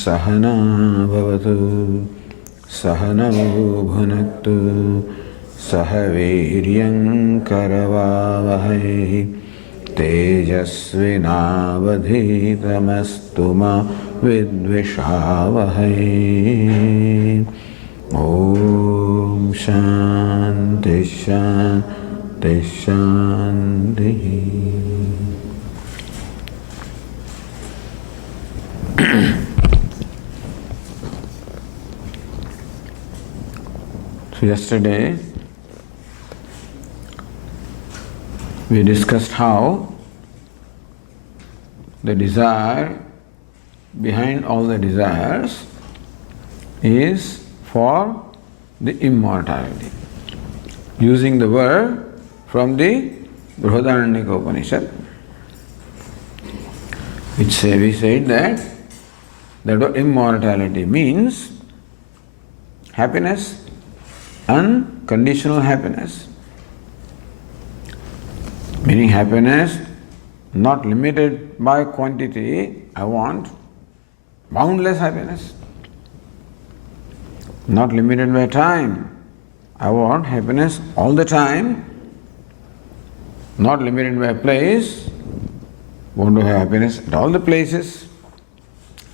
सहना भवतु सहनौ भुनक्तु सह वीर्यं करवावहै तेजस्विनावधीतमस्तु मा विद्विषावहै। ॐ शान्ति शान्ति शान्तिः। So yesterday we discussed how the desire behind all the desires is for the immortality. Using the word from the Brihadaranyaka Upanishad, which we said that immortality means happiness, unconditional happiness, meaning happiness not limited by quantity. I want boundless happiness. Not limited by time. I want happiness all the time. Not limited by place. Want to have happiness at all the places,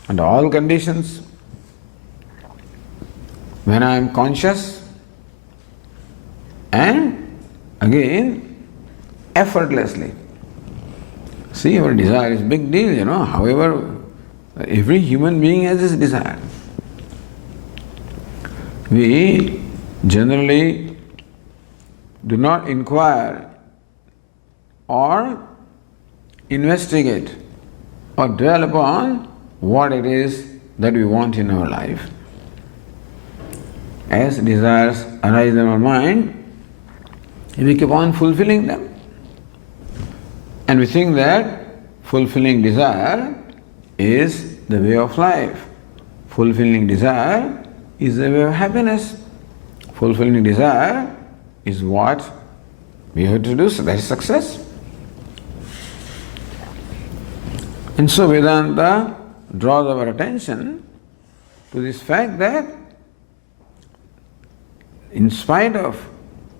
under all conditions. When I am conscious, and again effortlessly. See, our desire is a big deal, However, every human being has this desire. We generally do not inquire or investigate or dwell upon what it is that we want in our life. As desires arise in our mind, we keep on fulfilling them. And we think that fulfilling desire is the way of life. Fulfilling desire is the way of happiness. Fulfilling desire is what we have to do, so that is success. And so Vedanta draws our attention to this fact that in spite of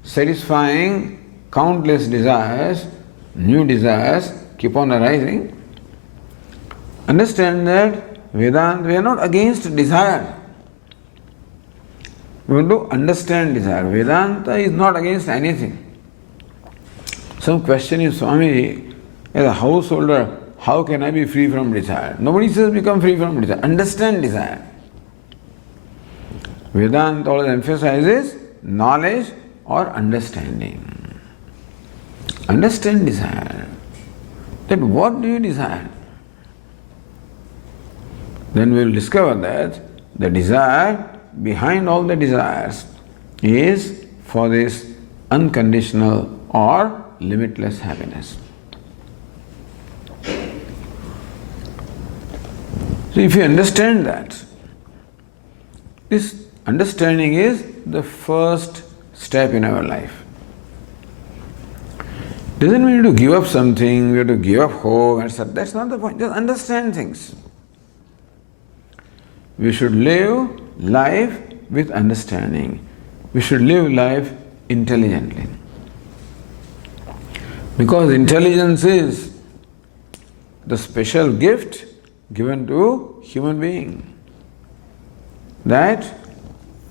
satisfying countless desires, new desires keep on arising. Understand that Vedanta, we are not against desire. We want to understand desire. Vedanta is not against anything. Some question is, Swami, as a householder, how can I be free from desire? Nobody says become free from desire. Understand desire. Vedanta always emphasizes knowledge or understanding. Understand desire. That what do you desire? Then we will discover that the desire behind all the desires is for this unconditional or limitless happiness. So if you understand that, this understanding is the first step in our life. Doesn't mean to give up something, we have to give up hope, and such. That's not the point. Just understand things. We should live life with understanding. We should live life intelligently. Because intelligence is the special gift given to human being. That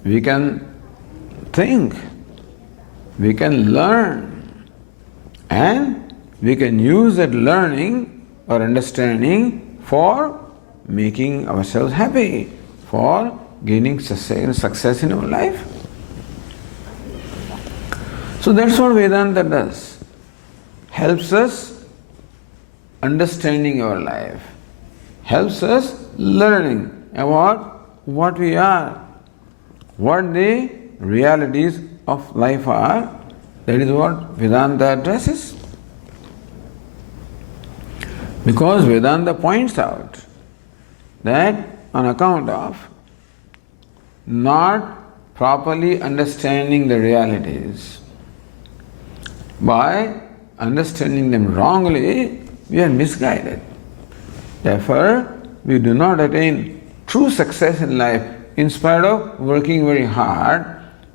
we can think, we can learn, and we can use that learning or understanding for making ourselves happy, for gaining success in our life. So that's what Vedanta does. Helps us understanding our life, helps us learning about what we are, what the realities of life are. That is what Vedanta addresses. Because Vedanta points out that on account of not properly understanding the realities, by understanding them wrongly, we are misguided. Therefore, we do not attain true success in life, in spite of working very hard,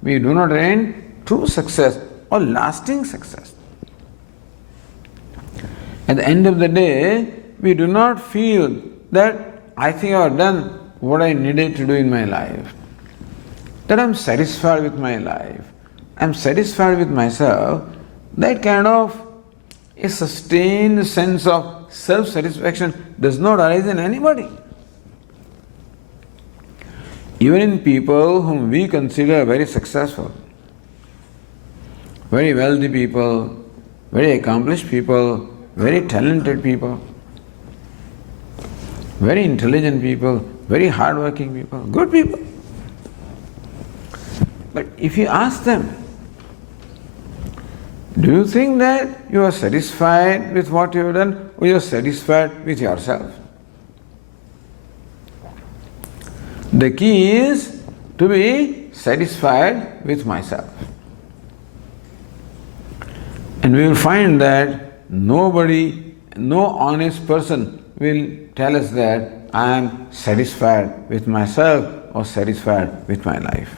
we do not attain true success or lasting success. At the end of the day, we do not feel that I think I have done what I needed to do in my life, that I am satisfied with my life, I am satisfied with myself. That kind of a sustained sense of self-satisfaction does not arise in anybody. Even in people whom we consider very successful, very wealthy people, very accomplished people, very talented people, very intelligent people, very hardworking people, good people. But if you ask them, do you think that you are satisfied with what you have done, or you are satisfied with yourself? The key is to be satisfied with myself. And we will find that nobody, no honest person will tell us that I am satisfied with myself or satisfied with my life.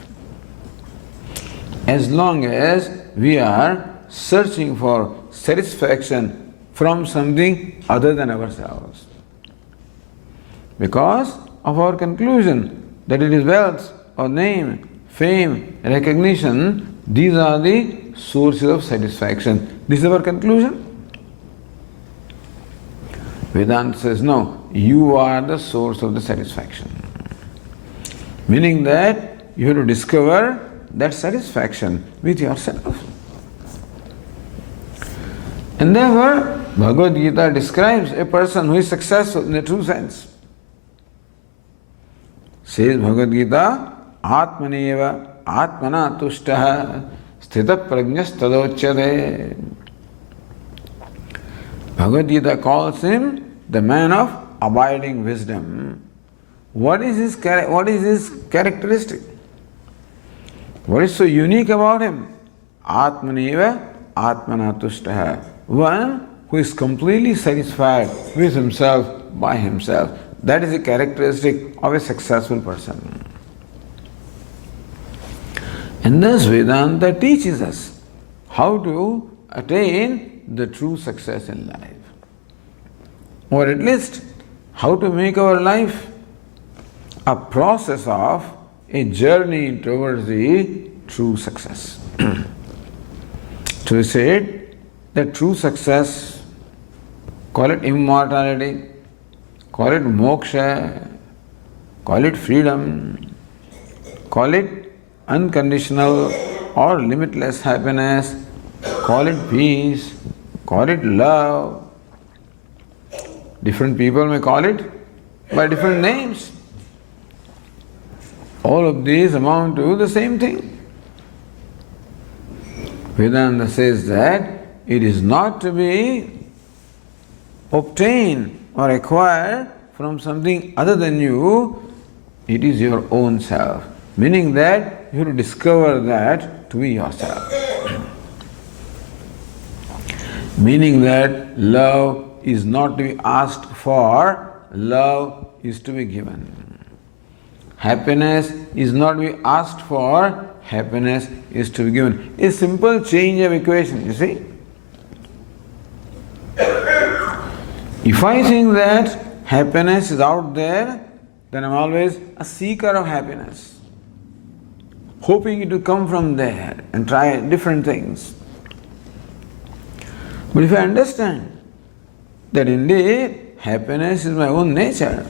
As long as we are searching for satisfaction from something other than ourselves, because of our conclusion that it is wealth or name, fame, recognition, these are the sources of satisfaction. This is our conclusion. Vedanta says, no, you are the source of the satisfaction. Meaning that you have to discover that satisfaction with yourself. And therefore, Bhagavad Gita describes a person who is successful in the true sense. Says Bhagavad Gita, Atmaneva Atmana Tushtaha Sthita Prajnas Tadochyate. Bhagavad Gita calls him the man of abiding wisdom. What is his characteristic? What is so unique about him? Atmaneva Atmana Tushtaha. One who is completely satisfied with himself by himself. That is a characteristic of a successful person. And thus Vedanta teaches us how to attain the true success in life. Or at least how to make our life a process of a journey towards the true success. So we said that true success, call it immortality, call it moksha, call it freedom, call it unconditional or limitless happiness, call it peace, call it love. Different people may call it by different names. All of these amount to the same thing. Vedanta says that it is not to be obtained or acquired from something other than you, it is your own self. Meaning that you have to discover that to be yourself. Meaning that love is not to be asked for, love is to be given. Happiness is not to be asked for, happiness is to be given. A simple change of equation, you see. If I think that happiness is out there, then I'm always a seeker of happiness, hoping it will come from there and try different things. But if I understand that indeed happiness is my own nature,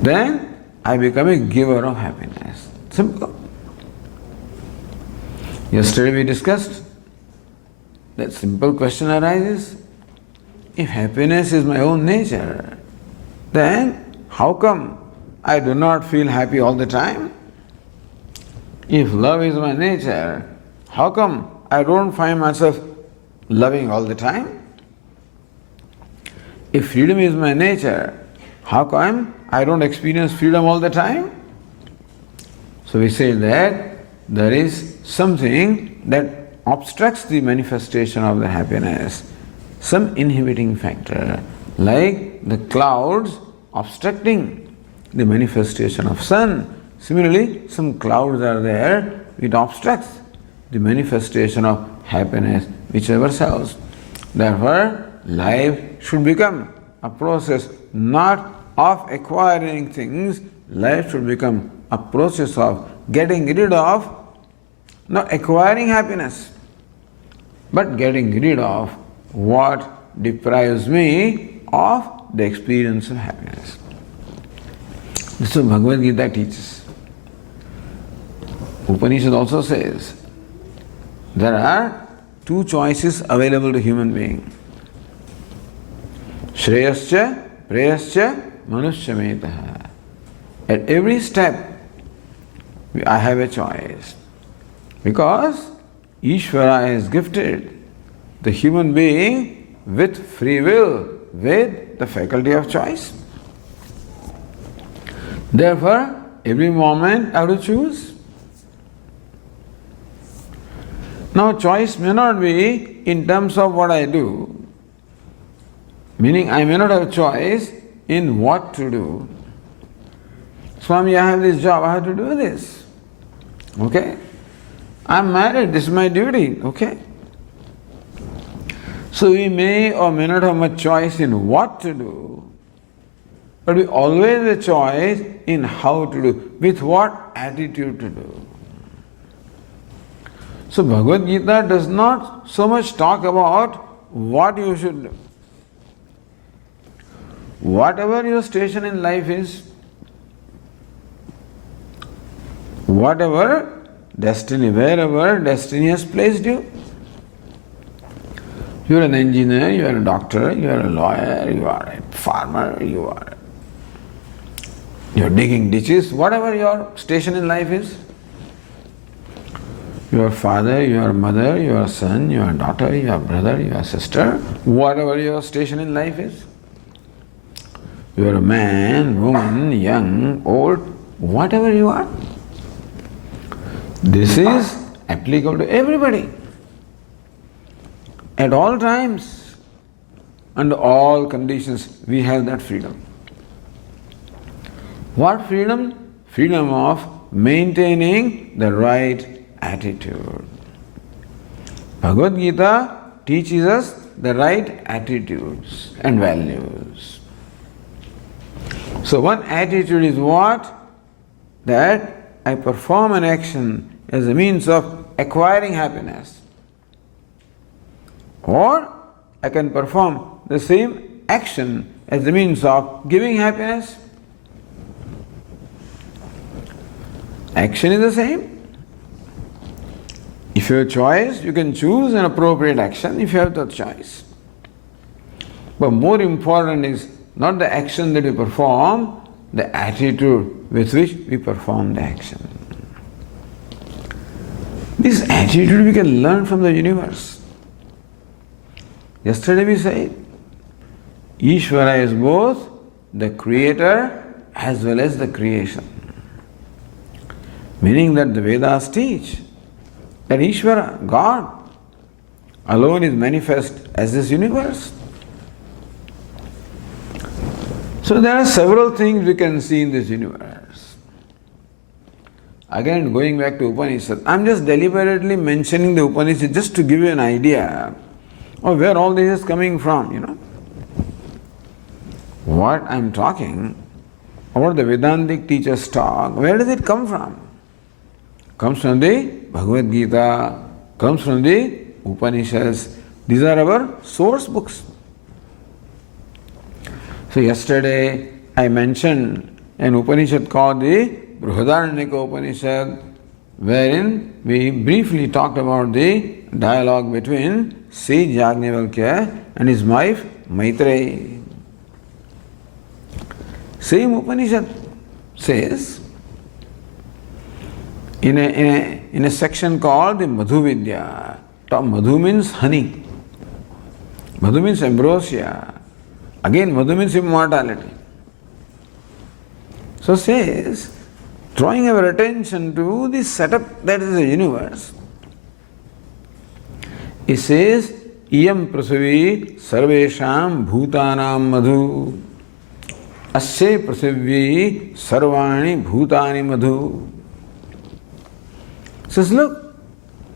then I become a giver of happiness. Simple. Yesterday we discussed that simple question arises. If happiness is my own nature, then how come I do not feel happy all the time? If love is my nature, how come I don't find myself loving all the time? If freedom is my nature, how come I don't experience freedom all the time? So we say that there is something that obstructs the manifestation of the happiness, some inhibiting factor, like the clouds obstructing the manifestation of sun. Similarly, some clouds are there, it obstructs the manifestation of happiness which ourselves. Therefore, life should become a process not of acquiring things, life should become a process of getting rid of, not acquiring happiness, but getting rid of what deprives me of the experience of happiness. This is what Bhagavad Gita teaches. Upanishad also says there are two choices available to human being. Shreyascha, Preyascha, Manushyametah. At every step, I have a choice. Because Ishvara has gifted the human being with free will, with the faculty of choice. Therefore, every moment I have to choose. Now, choice may not be in terms of what I do, meaning I may not have choice in what to do. Swami, I have this job, I have to do this. Okay? I'm married, this is my duty. Okay? So we may or may not have much choice in what to do, but we always have a choice in how to do, with what attitude to do. So Bhagavad Gita does not so much talk about what you should do. Whatever your station in life is, whatever destiny, wherever destiny has placed you, you are an engineer, you are a doctor, you are a lawyer, you are a farmer, you are digging ditches, whatever your station in life is. Your father, your mother, your son, your daughter, your brother, your sister, whatever your station in life is. You are a man, woman, young, old, whatever you are. This is applicable to everybody. At all times, under all conditions, we have that freedom. What freedom? Freedom of maintaining the right attitude. Bhagavad Gita teaches us the right attitudes and values. So one attitude is what? That I perform an action as a means of acquiring happiness. Or I can perform the same action as a means of giving happiness. Action is the same. If you have choice, you can choose an appropriate action if you have that choice. But more important is not the action that we perform, the attitude with which we perform the action. This attitude we can learn from the universe. Yesterday we said, Ishvara is both the creator as well as the creation. Meaning that the Vedas teach that Ishvara, God, alone is manifest as this universe. So there are several things we can see in this universe. Again, going back to Upanishad, I'm just deliberately mentioning the Upanishad just to give you an idea of where all this is coming from, What I'm talking about, the Vedantic teachers talk, where does it come from? Comes from the Bhagavad Gita, comes from the Upanishads. These are our source books. So yesterday I mentioned an Upanishad called the Brihadaranyaka Upanishad, wherein we briefly talked about the dialogue between sage Yajnavalkya and his wife Maitreyi. Same Upanishad says, in a section called the Madhu Vidya, Madhu means honey, Madhu means ambrosia, again Madhu means immortality. So says, drawing our attention to the setup that is the universe, it says, Iyam prasavi sarvesham bhutanam madhu. Asya prasavyi sarvani bhutani madhu. Says, look,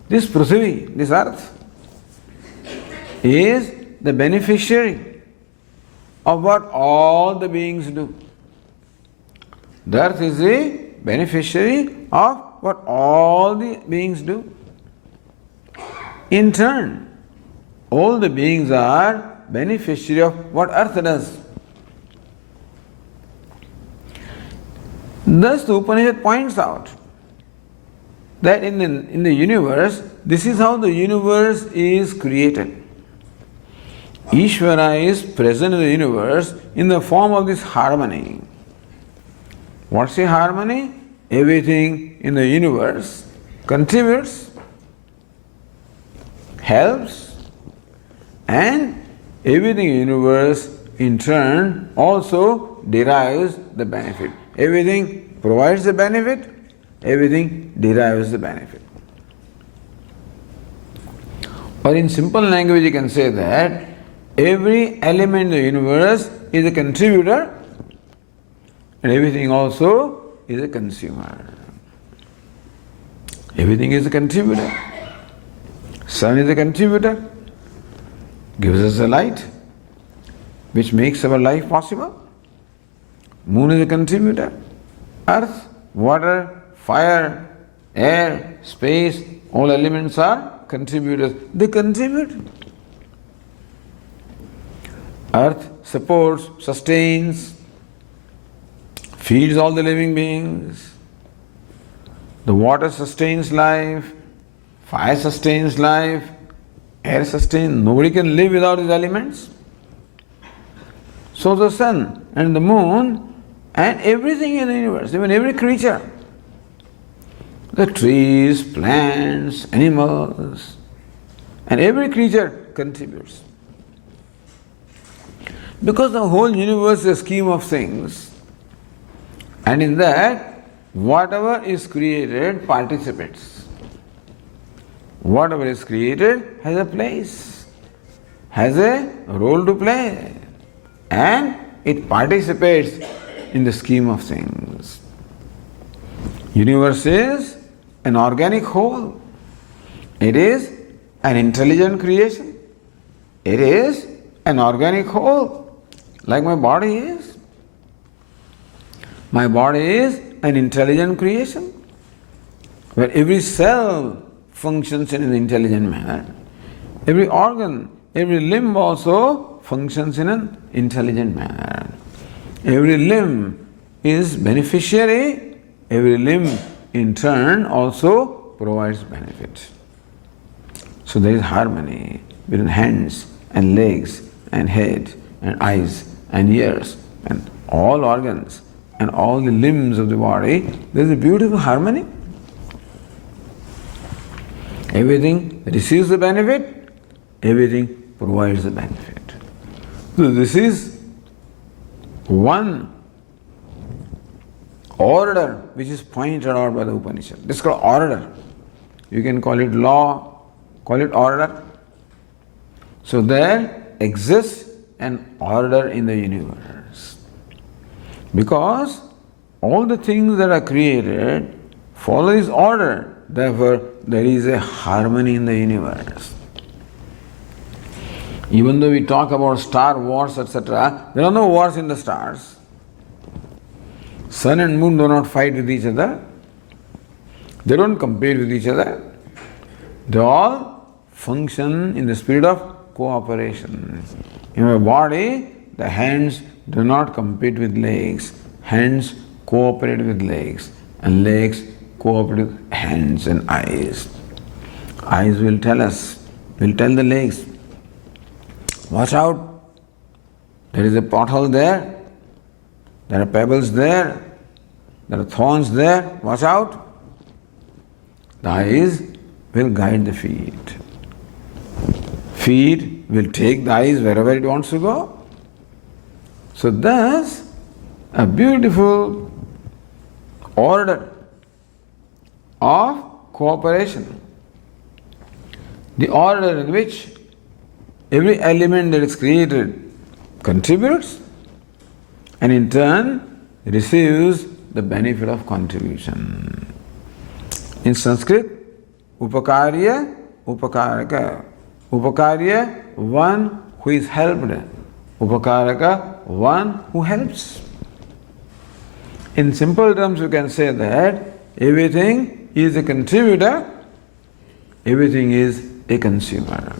this Prithvi, this earth, is the beneficiary of what all the beings do. The earth is the beneficiary of what all the beings do. In turn, all the beings are beneficiary of what earth does. Thus the Upanishad points out that in the universe, this is how the universe is created. Ishvara is present in the universe in the form of this harmony. What's the harmony? Everything in the universe contributes, helps, and everything in the universe in turn also derives the benefit. Everything provides the benefit, everything derives the benefit. Or in simple language you can say that every element in the universe is a contributor and everything also is a consumer. Everything is a contributor. Sun is a contributor, gives us the light, which makes our life possible. Moon is a contributor. Earth, water, fire, air, space, all elements are contributors. They contribute. Earth supports, sustains, feeds all the living beings. The water sustains life, fire sustains life, air sustains. Nobody can live without these elements. So the sun and the moon and everything in the universe, even every creature, the trees, plants, animals, and every creature contributes. Because the whole universe is a scheme of things, and in that, whatever is created participates. Whatever is created has a place, has a role to play, and it participates in the scheme of things. Universe is an organic whole. It is an intelligent creation. It is an organic whole, like my body is. My body is an intelligent creation, where every cell functions in an intelligent manner. Every organ, every limb also functions in an intelligent manner. Every limb is beneficiary, every limb in turn also provides benefit. So there is harmony between hands and legs and head and eyes and ears and all organs and all the limbs of the body. There is a beautiful harmony. Everything receives the benefit, everything provides the benefit. So this is one order which is pointed out by the Upanishad. This is called order. You can call it law, call it order. So there exists an order in the universe. Because all the things that are created follow this order. Therefore, there is a harmony in the universe. Even though we talk about star wars, etc., there are no wars in the stars. Sun and moon do not fight with each other. They don't compete with each other. They all function in the spirit of cooperation. In our body, the hands do not compete with legs. Hands cooperate with legs, and legs cooperate with hands and eyes. Eyes will tell the legs, watch out, there is a pothole there, there are pebbles there, there are thorns there, watch out. The eyes will guide the feet. Feet will take the eyes wherever it wants to go. So thus, a beautiful order of cooperation. The order in which every element that is created contributes and in turn receives the benefit of contribution. In Sanskrit, upakarya, upakaraka. Upakarya, one who is helped. Upakaraka, one who helps. In simple terms, you can say that everything is a contributor, everything is a consumer.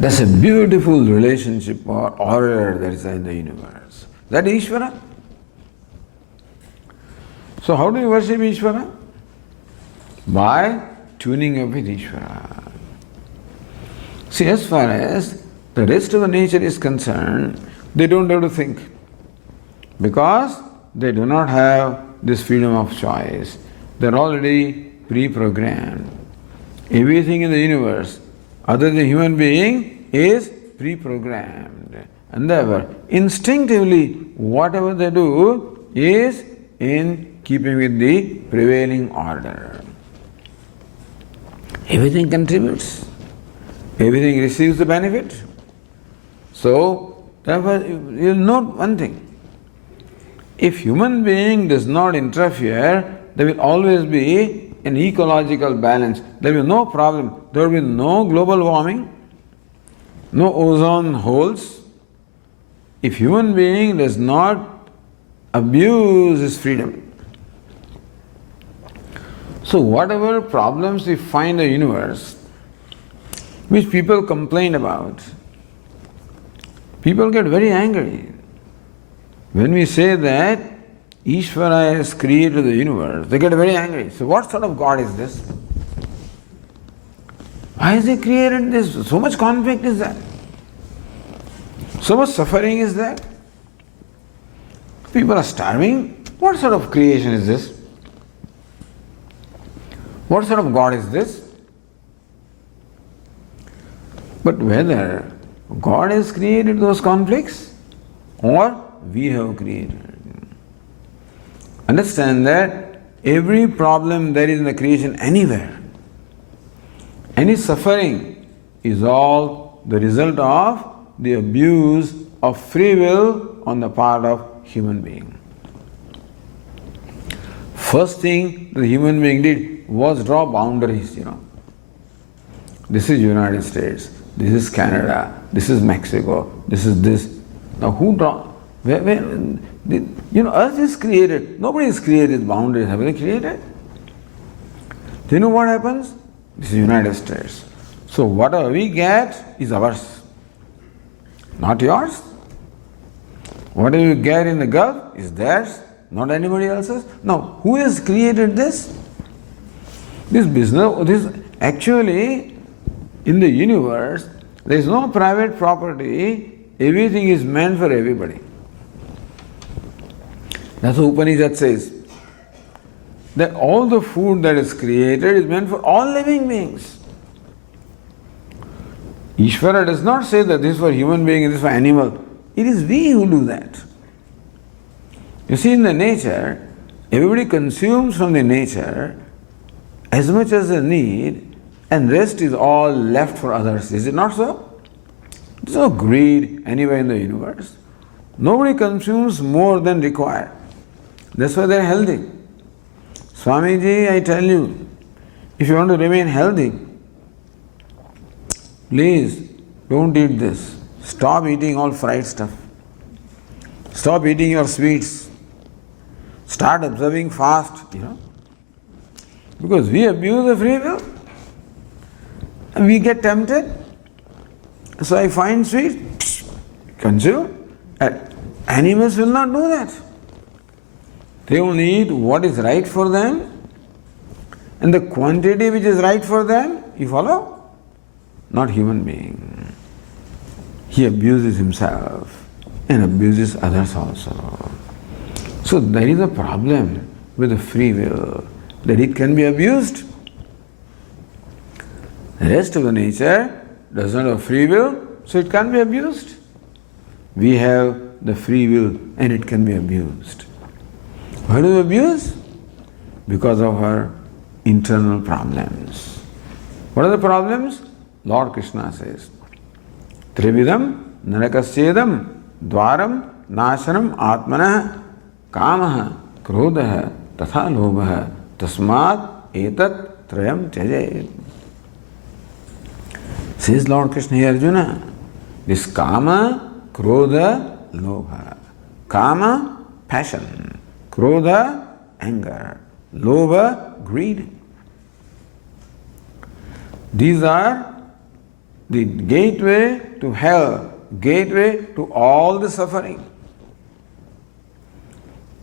That's a beautiful relationship or order that is in the universe. That is Ishvara. So how do you worship Ishvara? By tuning up with Ishvara. See, as far as the rest of the nature is concerned, they don't have to think, because they do not have this freedom of choice. They are already pre-programmed. Everything in the universe, other than human being, is pre-programmed. And therefore, instinctively, whatever they do is in keeping with the prevailing order. Everything contributes. Everything receives the benefit. So, therefore, you will note one thing. If human being does not interfere, there will always be an ecological balance. There will be no problem. There will be no global warming, no ozone holes. If human being does not abuse his freedom. So whatever problems we find in the universe, which people complain about, people get very angry. When we say that Ishvara has created the universe, they get very angry. So what sort of God is this? Why has he created this? So much conflict is there. So much suffering is there. People are starving. What sort of creation is this? What sort of God is this? But whether God has created those conflicts or we have created. Understand that every problem there is in the creation anywhere, any suffering is all the result of the abuse of free will on the part of human being. First thing the human being did was draw boundaries, This is United States, this is Canada, this is Mexico, this is this. Now who draw? Earth is created. Nobody has created boundaries. Have they created? Do you know what happens? This is United States. So whatever we get is ours, not yours. Whatever you get in the Gulf is theirs, not anybody else's. Now, who has created this? This actually, in the universe, there is no private property. Everything is meant for everybody. That's what Upanishad says. That all the food that is created is meant for all living beings. Ishvara does not say that this is for human being and this is for animal. It is we who do that. You see, in the nature, everybody consumes from the nature as much as they need, and rest is all left for others. Is it not so? There's no greed anywhere in the universe. Nobody consumes more than required. That's why they're healthy. Swamiji, I tell you, if you want to remain healthy, please don't eat this. Stop eating all fried stuff. Stop eating your sweets. Start observing fast, Because we abuse the free will. And we get tempted. So I find sweet, consume. Animals will not do that. They only eat what is right for them, and the quantity which is right for them, you follow? Not human being. He abuses himself and abuses others also. So there is a problem with the free will, that it can be abused. The rest of the nature does not have free will, so it can't be abused. We have the free will and it can be abused. Why do we abuse? Because of our internal problems. What are the problems? Lord Krishna says, Trividam Narakasyedam Dwaram नाशनम आत्मनः कामः क्रोधः तथा लोभः तस्मात् एतत् त्रयम त्यजेत्. Says Lord Krishna here, Arjuna, this kama, krodha, lobha. Kama, passion. Krodha, anger. Lobha, greed. These are the gateway to hell, gateway to all the suffering.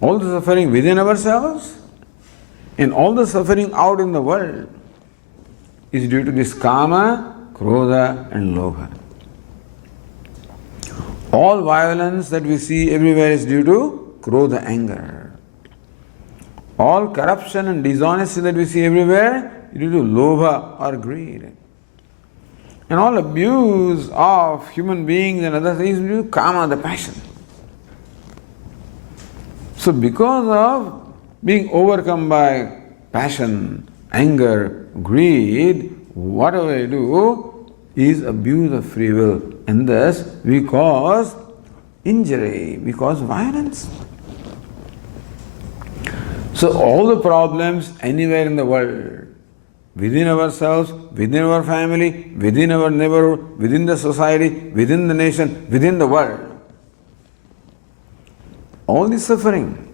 All the suffering within ourselves and all the suffering out in the world is due to this kama, krodha and lobha. All violence that we see everywhere is due to krodha, anger. All corruption and dishonesty that we see everywhere is due to lobha or greed. And all abuse of human beings and other things is due to kama, the passion. So because of being overcome by passion, anger, greed, whatever we do is abuse of free will, and thus we cause injury, we cause violence. So all the problems anywhere in the world, within ourselves, within our family, within our neighborhood, within the society, within the nation, within the world, all this suffering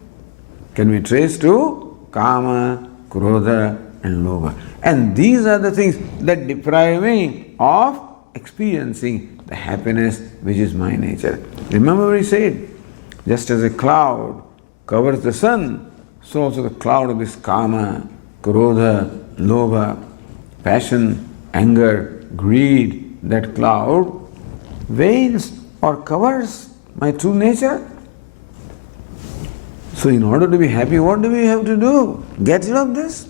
can be traced to kama, krodha and lobha. And these are the things that deprive me of experiencing the happiness which is my nature. Remember we said, just as a cloud covers the sun, so also the cloud of this kama, krodha, lobha, passion, anger, greed, that cloud veils or covers my true nature. So in order to be happy, what do we have to do? Get rid of this.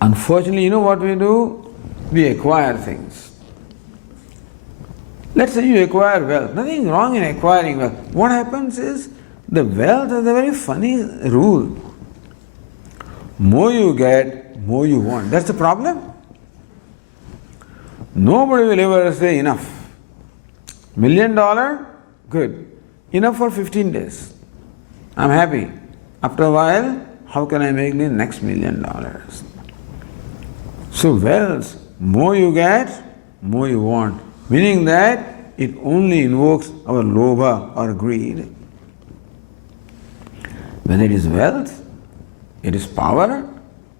Unfortunately, you know what we do? We acquire things. Let's say you acquire wealth. Nothing wrong in acquiring wealth. What happens is, the wealth has a very funny rule. More you get, more you want. That's the problem. Nobody will ever say enough. $1 million? Good. Enough for 15 days. I'm happy. After a while, how can I make the next $1 million? So wealth, more you get, more you want. Meaning that it only invokes our lobha or greed. Whether it is wealth, it is power,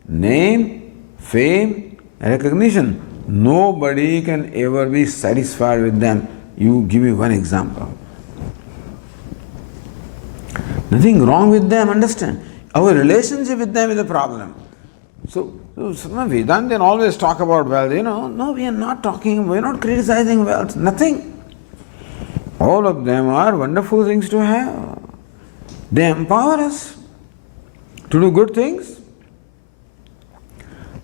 name, fame, recognition. Nobody can ever be satisfied with them. You give me one example. Nothing wrong with them, understand? Our relationship with them is a problem. So Vedanta always talk about wealth. No, we are not talking, we are not criticizing wealth, nothing. All of them are wonderful things to have. They empower us to do good things.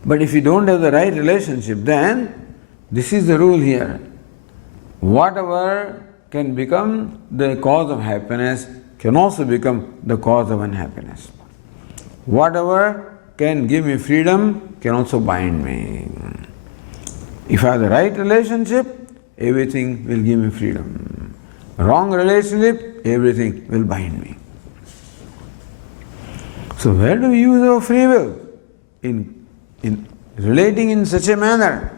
But if you don't have the right relationship, then this is the rule here. Whatever can become the cause of happiness can also become the cause of unhappiness. Whatever can give me freedom can also bind me. If I have the right relationship, everything will give me freedom. Wrong relationship, everything will bind me. So where do we use our free will? In relating in such a manner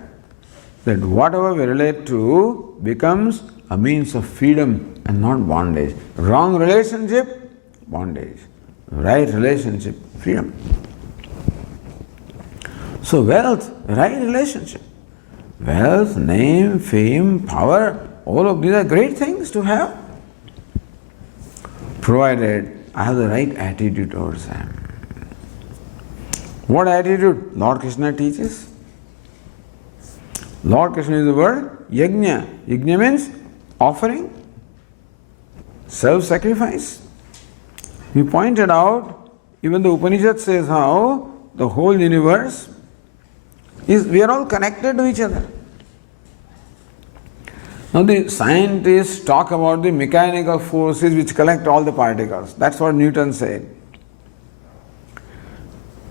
that whatever we relate to becomes a means of freedom and not bondage. Wrong relationship, bondage. Right relationship, freedom. So wealth, right relationship. Wealth, name, fame, power, all of these are great things to have, provided I have the right attitude towards them. What attitude? Lord Krishna teaches. Lord Krishna is the word yajna. Yajna means offering, self-sacrifice. We pointed out, even the Upanishad says how the whole universe is, we are all connected to each other. Now the scientists talk about the mechanical forces which collect all the particles. That's what Newton said.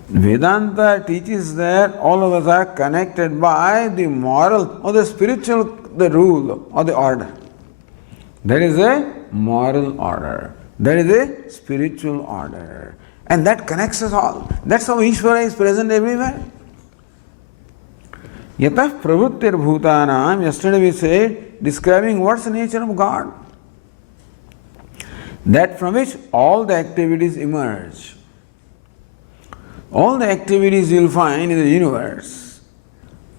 Vedanta teaches that all of us are connected by the moral or the spiritual, the rule or the order. There is a moral order. There is a spiritual order. And that connects us all. That's how Ishvara is present everywhere. Yatah pravrittir bhutanam, yesterday we said, describing what's the nature of God. That from which all the activities emerge. All the activities you'll find in the universe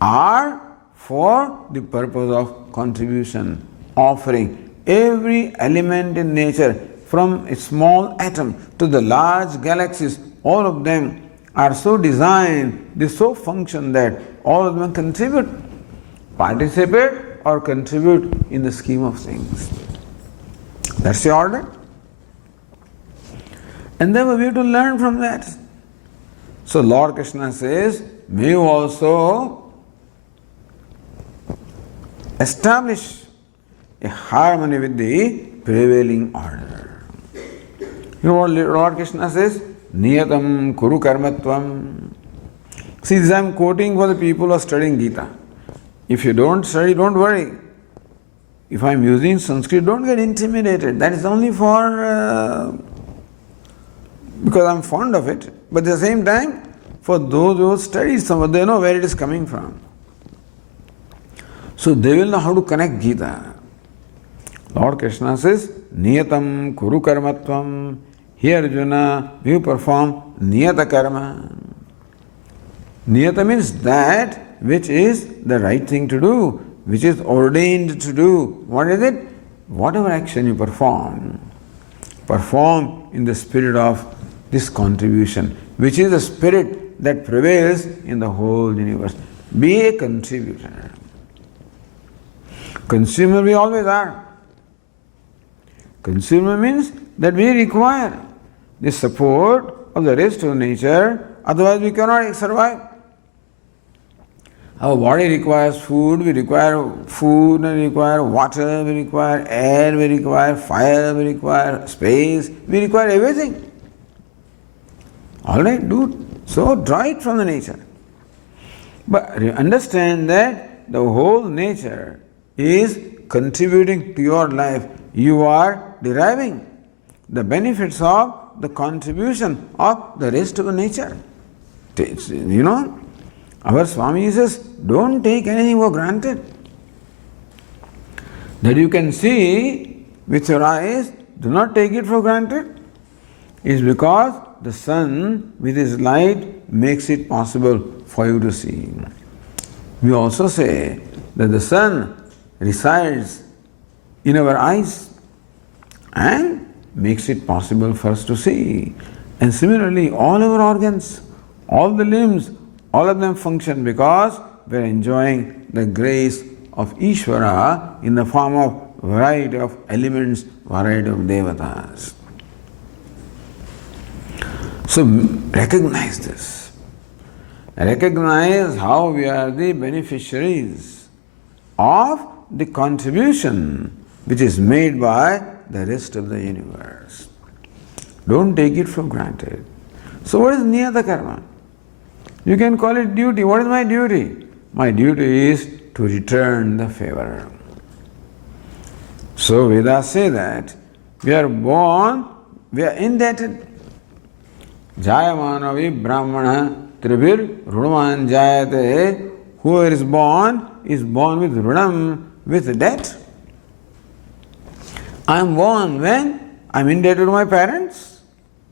are for the purpose of contribution, offering. Every element in nature, from a small atom to the large galaxies, all of them are so designed, they so function that all of them contribute, participate or contribute in the scheme of things. That's the order. And then we have to learn from that. So Lord Krishna says, may you also establish a harmony with the prevailing order. You know what Lord Krishna says? Niyatam kuru karmatvam. See, this I am quoting for the people who are studying Gita. If you don't study, don't worry. If I am using Sanskrit, don't get intimidated. That is only for because I am fond of it. But at the same time, for those who study some, they know where it is coming from. So they will know how to connect Gita. Lord Krishna says, Niyatam kuru karmatvam. Here Arjuna, you perform niyata karma. Niyata means that which is the right thing to do, which is ordained to do. What is it? Whatever action you perform in the spirit of this contribution, which is the spirit that prevails in the whole universe. Be a contributor. Consumer we always are. Consumer means that we require the support of the rest of nature, otherwise we cannot survive. Our body requires food, we require water, we require air, we require fire, we require space, we require everything. Alright, do so, draw it from the nature. But understand that the whole nature is contributing to your life. You are deriving the benefits of the contribution of the rest of the nature. You know, our Swami says, don't take anything for granted. That you can see with your eyes, do not take it for granted. It's because the sun with his light makes it possible for you to see. We also say that the sun resides in our eyes and makes it possible for us to see. And similarly, all our organs, all the limbs, all of them function because we are enjoying the grace of Ishvara in the form of variety of elements, variety of devatas. So recognize this. Recognize how we are the beneficiaries of the contribution which is made by the rest of the universe. Don't take it for granted. So what is niyata karma? You can call it duty. What is my duty? My duty is to return the favor. So Vedas say that we are born, we are indebted. Jayamanavi brahmana tribhir runaman jayate. Whoever is born with runam, with debt. I am born when I am indebted to my parents,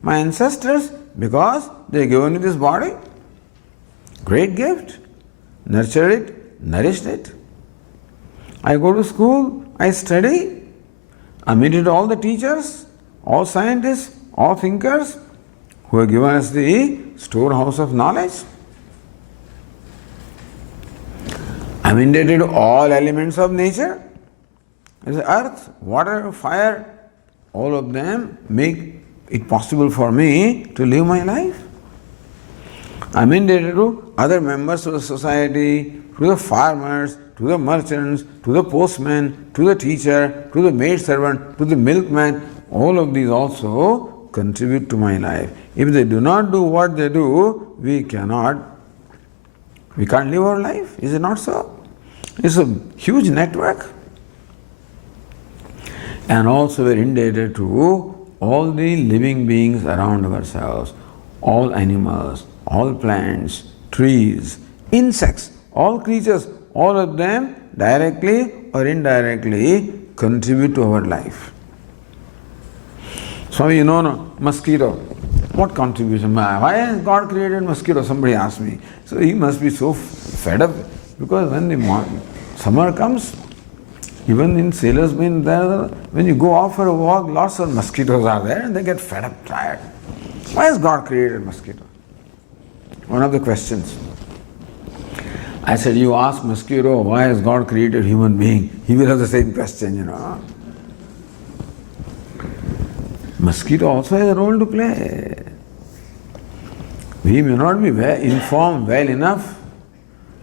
my ancestors, because they have given me this body. Great gift. Nurtured it, nourished it. I go to school, I study. I meet with all the teachers, all scientists, all thinkers who have given us the storehouse of knowledge. I am indebted to all elements of nature. The earth, water, fire, all of them make it possible for me to live my life. I am indebted to other members of the society, to the farmers, to the merchants, to the postman, to the teacher, to the maidservant, to the milkman. All of these also contribute to my life. If they do not do what they do, we can't live our life. Is it not so? It's a huge network. And also we're indebted to all the living beings around ourselves, all animals, all plants, trees, insects, all creatures, all of them directly or indirectly contribute to our life. So you know, no, mosquito, what contribution? Why has God created mosquito? Somebody asked me. So he must be so fed up because when the summer comes, even in sailors' men, when you go off for a walk, lots of mosquitoes are there and they get fed up, tired. Why has God created mosquito? One of the questions. I said, you ask mosquito, why has God created human being? He will have the same question, you know. Mosquito also has a role to play. We may not be informed well enough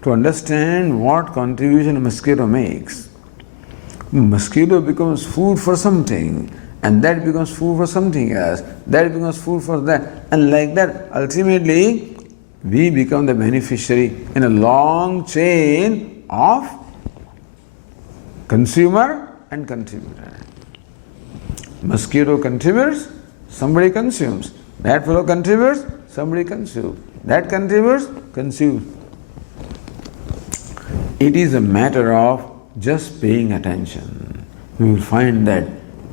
to understand what contribution a mosquito makes. Mosquito becomes food for something, and that becomes food for something else, that becomes food for that, and like that, ultimately, we become the beneficiary in a long chain of consumer and contributor. Mosquito contributes, somebody consumes. That fellow contributes, somebody consumes. That contributes, consumes. It is a matter of just paying attention. You will find that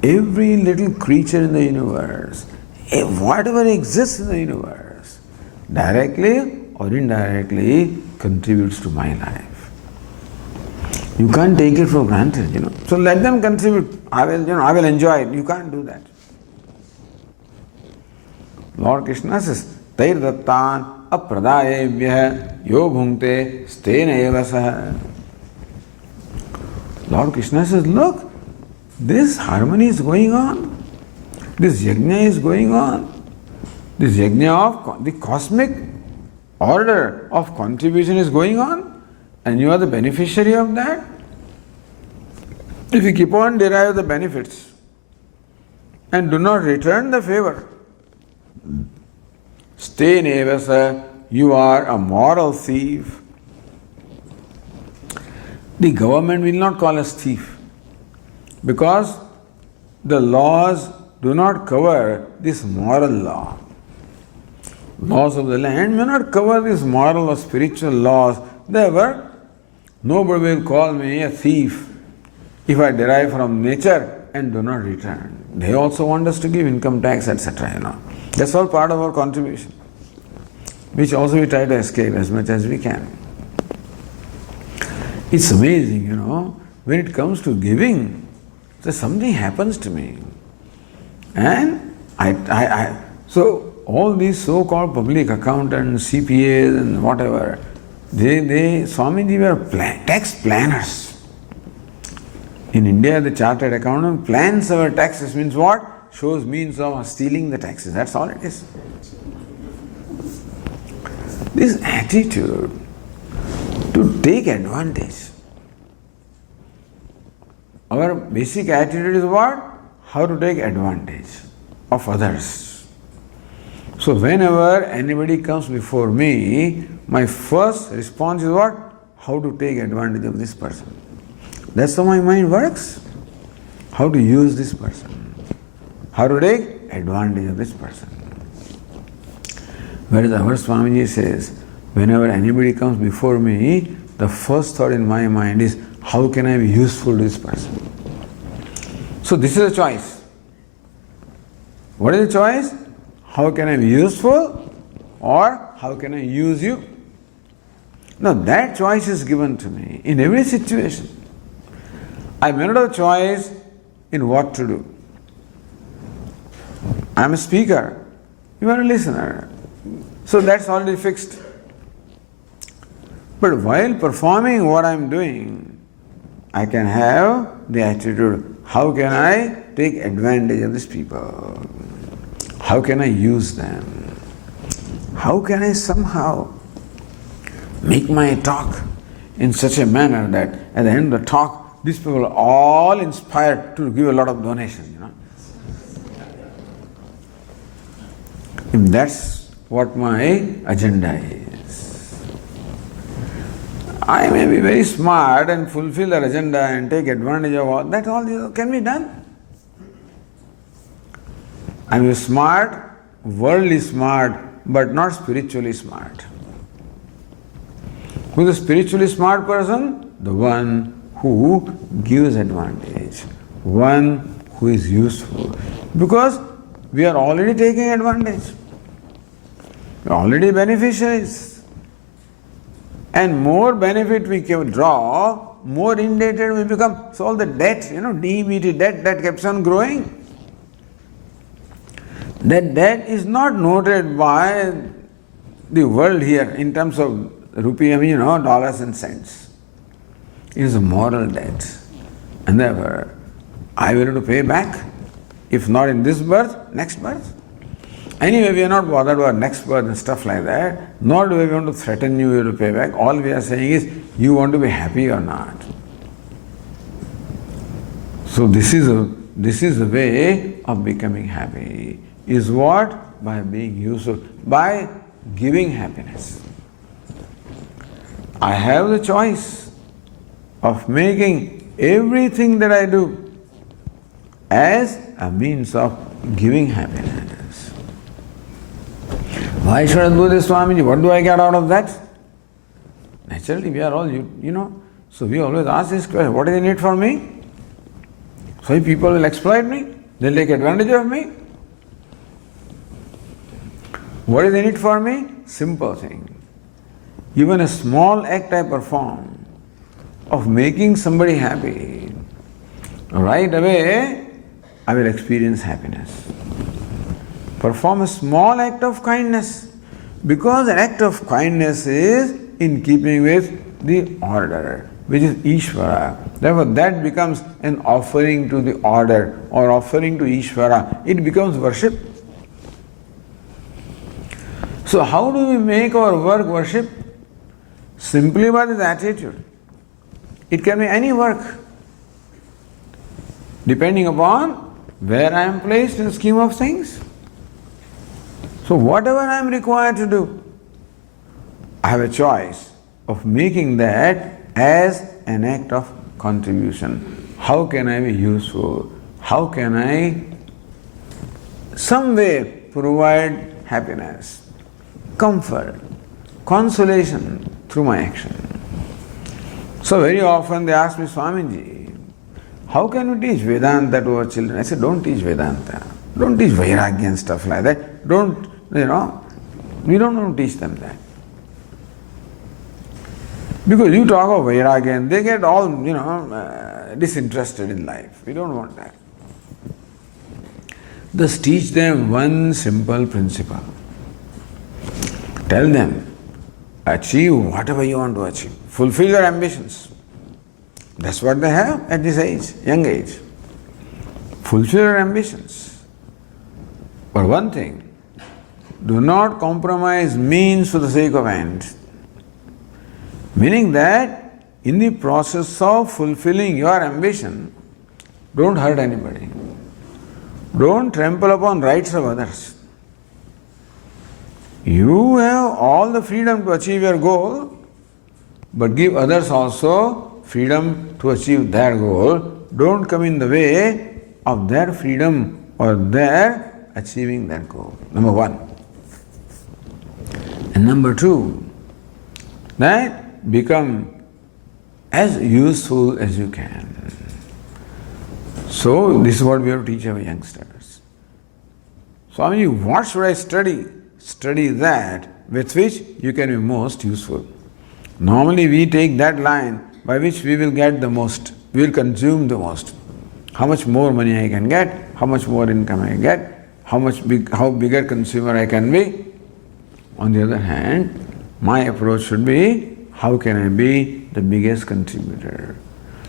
every little creature in the universe, whatever exists in the universe, directly or indirectly contributes to my life. You can't take it for granted, you know. So let them contribute. I will enjoy it. You can't do that. Lord Krishna says, Tair dattan apradayebhyah yo bhungte stena eva sah. Lord Krishna says, look, this harmony is going on. This yajna is going on. This yajna of the cosmic order of contribution is going on. And you are the beneficiary of that. If you keep on derive the benefits and do not return the favor, stay nevasa, you are a moral thief. The government will not call us thief because the laws do not cover this moral law. Laws of the land may not cover this moral or spiritual laws. Therefore, nobody will call me a thief if I derive from nature and do not return. They also want us to give income tax, etc. You know. That's all part of our contribution, which also we try to escape as much as we can. It's amazing, you know, when it comes to giving, so something happens to me. And so all these so-called public accountants, CPAs and whatever, Swamiji were tax planners. In India, the chartered accountant plans our taxes, means what? Shows means of stealing the taxes. That's all it is. This attitude to take advantage. Our basic attitude is what? How to take advantage of others. So whenever anybody comes before me, my first response is what? How to take advantage of this person. That's how my mind works. How to use this person. How to take advantage of this person. Whereas our Swamiji says, whenever anybody comes before me, the first thought in my mind is, how can I be useful to this person? So this is a choice. What is the choice? How can I be useful or how can I use you? Now that choice is given to me in every situation. I may not have a choice in what to do. I am a speaker, you are a listener. So that's already fixed. But while performing what I am doing, I can have the attitude, how can I take advantage of these people? How can I use them? How can I somehow make my talk in such a manner that at the end of the talk, these people are all inspired to give a lot of donation, you know. If that's what my agenda is. I may be very smart and fulfill their agenda and take advantage of all that, all can be done. I'm smart, worldly smart, but not spiritually smart. Who is a spiritually smart person? The one who gives advantage, one who is useful. Because we are already taking advantage. We are already beneficiaries. And more benefit we can draw, more indebted we become. So all the debt, DBT debt that keeps on growing. That debt is not noted by the world here in terms of rupee, dollars and cents. It is a moral debt. And therefore, I will have to pay back. If not in this birth, next birth. Anyway, we are not bothered about next birth and stuff like that. Nor do we want to threaten you to pay back. All we are saying is, you want to be happy or not. So this is the way of becoming happy. Is what? By being useful, by giving happiness. I have the choice of making everything that I do as a means of giving happiness. Why should I do this, Swamiji? What do I get out of that? Naturally, we are all, so we always ask this question, what is in it for me? So people will exploit me, they'll take advantage of me. What is in it for me? Simple thing. Even a small act I perform of making somebody happy, right away I will experience happiness. Perform a small act of kindness, because an act of kindness is in keeping with the order, which is Ishvara. Therefore, that becomes an offering to the order or offering to Ishvara. It becomes worship. So how do we make our work worship? Simply by this attitude. It can be any work, depending upon where I am placed in the scheme of things. So whatever I am required to do, I have a choice of making that as an act of contribution. How can I be useful? How can I some way provide happiness, comfort, consolation through my action? So very often they ask me, Swamiji, how can we teach Vedanta to our children? I said, don't teach Vedanta. Don't teach Vairagya and stuff like that. We don't want to teach them that. Because you talk of Vairagya and they get all, disinterested in life. We don't want that. Just teach them one simple principle. Tell them, achieve whatever you want to achieve. Fulfill your ambitions. That's what they have at this age, young age. Fulfill your ambitions. But one thing, do not compromise means for the sake of end. Meaning that in the process of fulfilling your ambition, don't hurt anybody. Don't trample upon rights of others. You have all the freedom to achieve your goal, but give others also freedom to achieve their goal. Don't come in the way of their freedom or their achieving their goal. Number one. And number two, that become as useful as you can. So this is what we have to teach our youngsters. Swamiji, what should I study? Study that with which you can be most useful. Normally we take that line by which we will get the most, we will consume the most. How much more money I can get, how much more income I get, how bigger consumer I can be. On the other hand, my approach should be, how can I be the biggest contributor?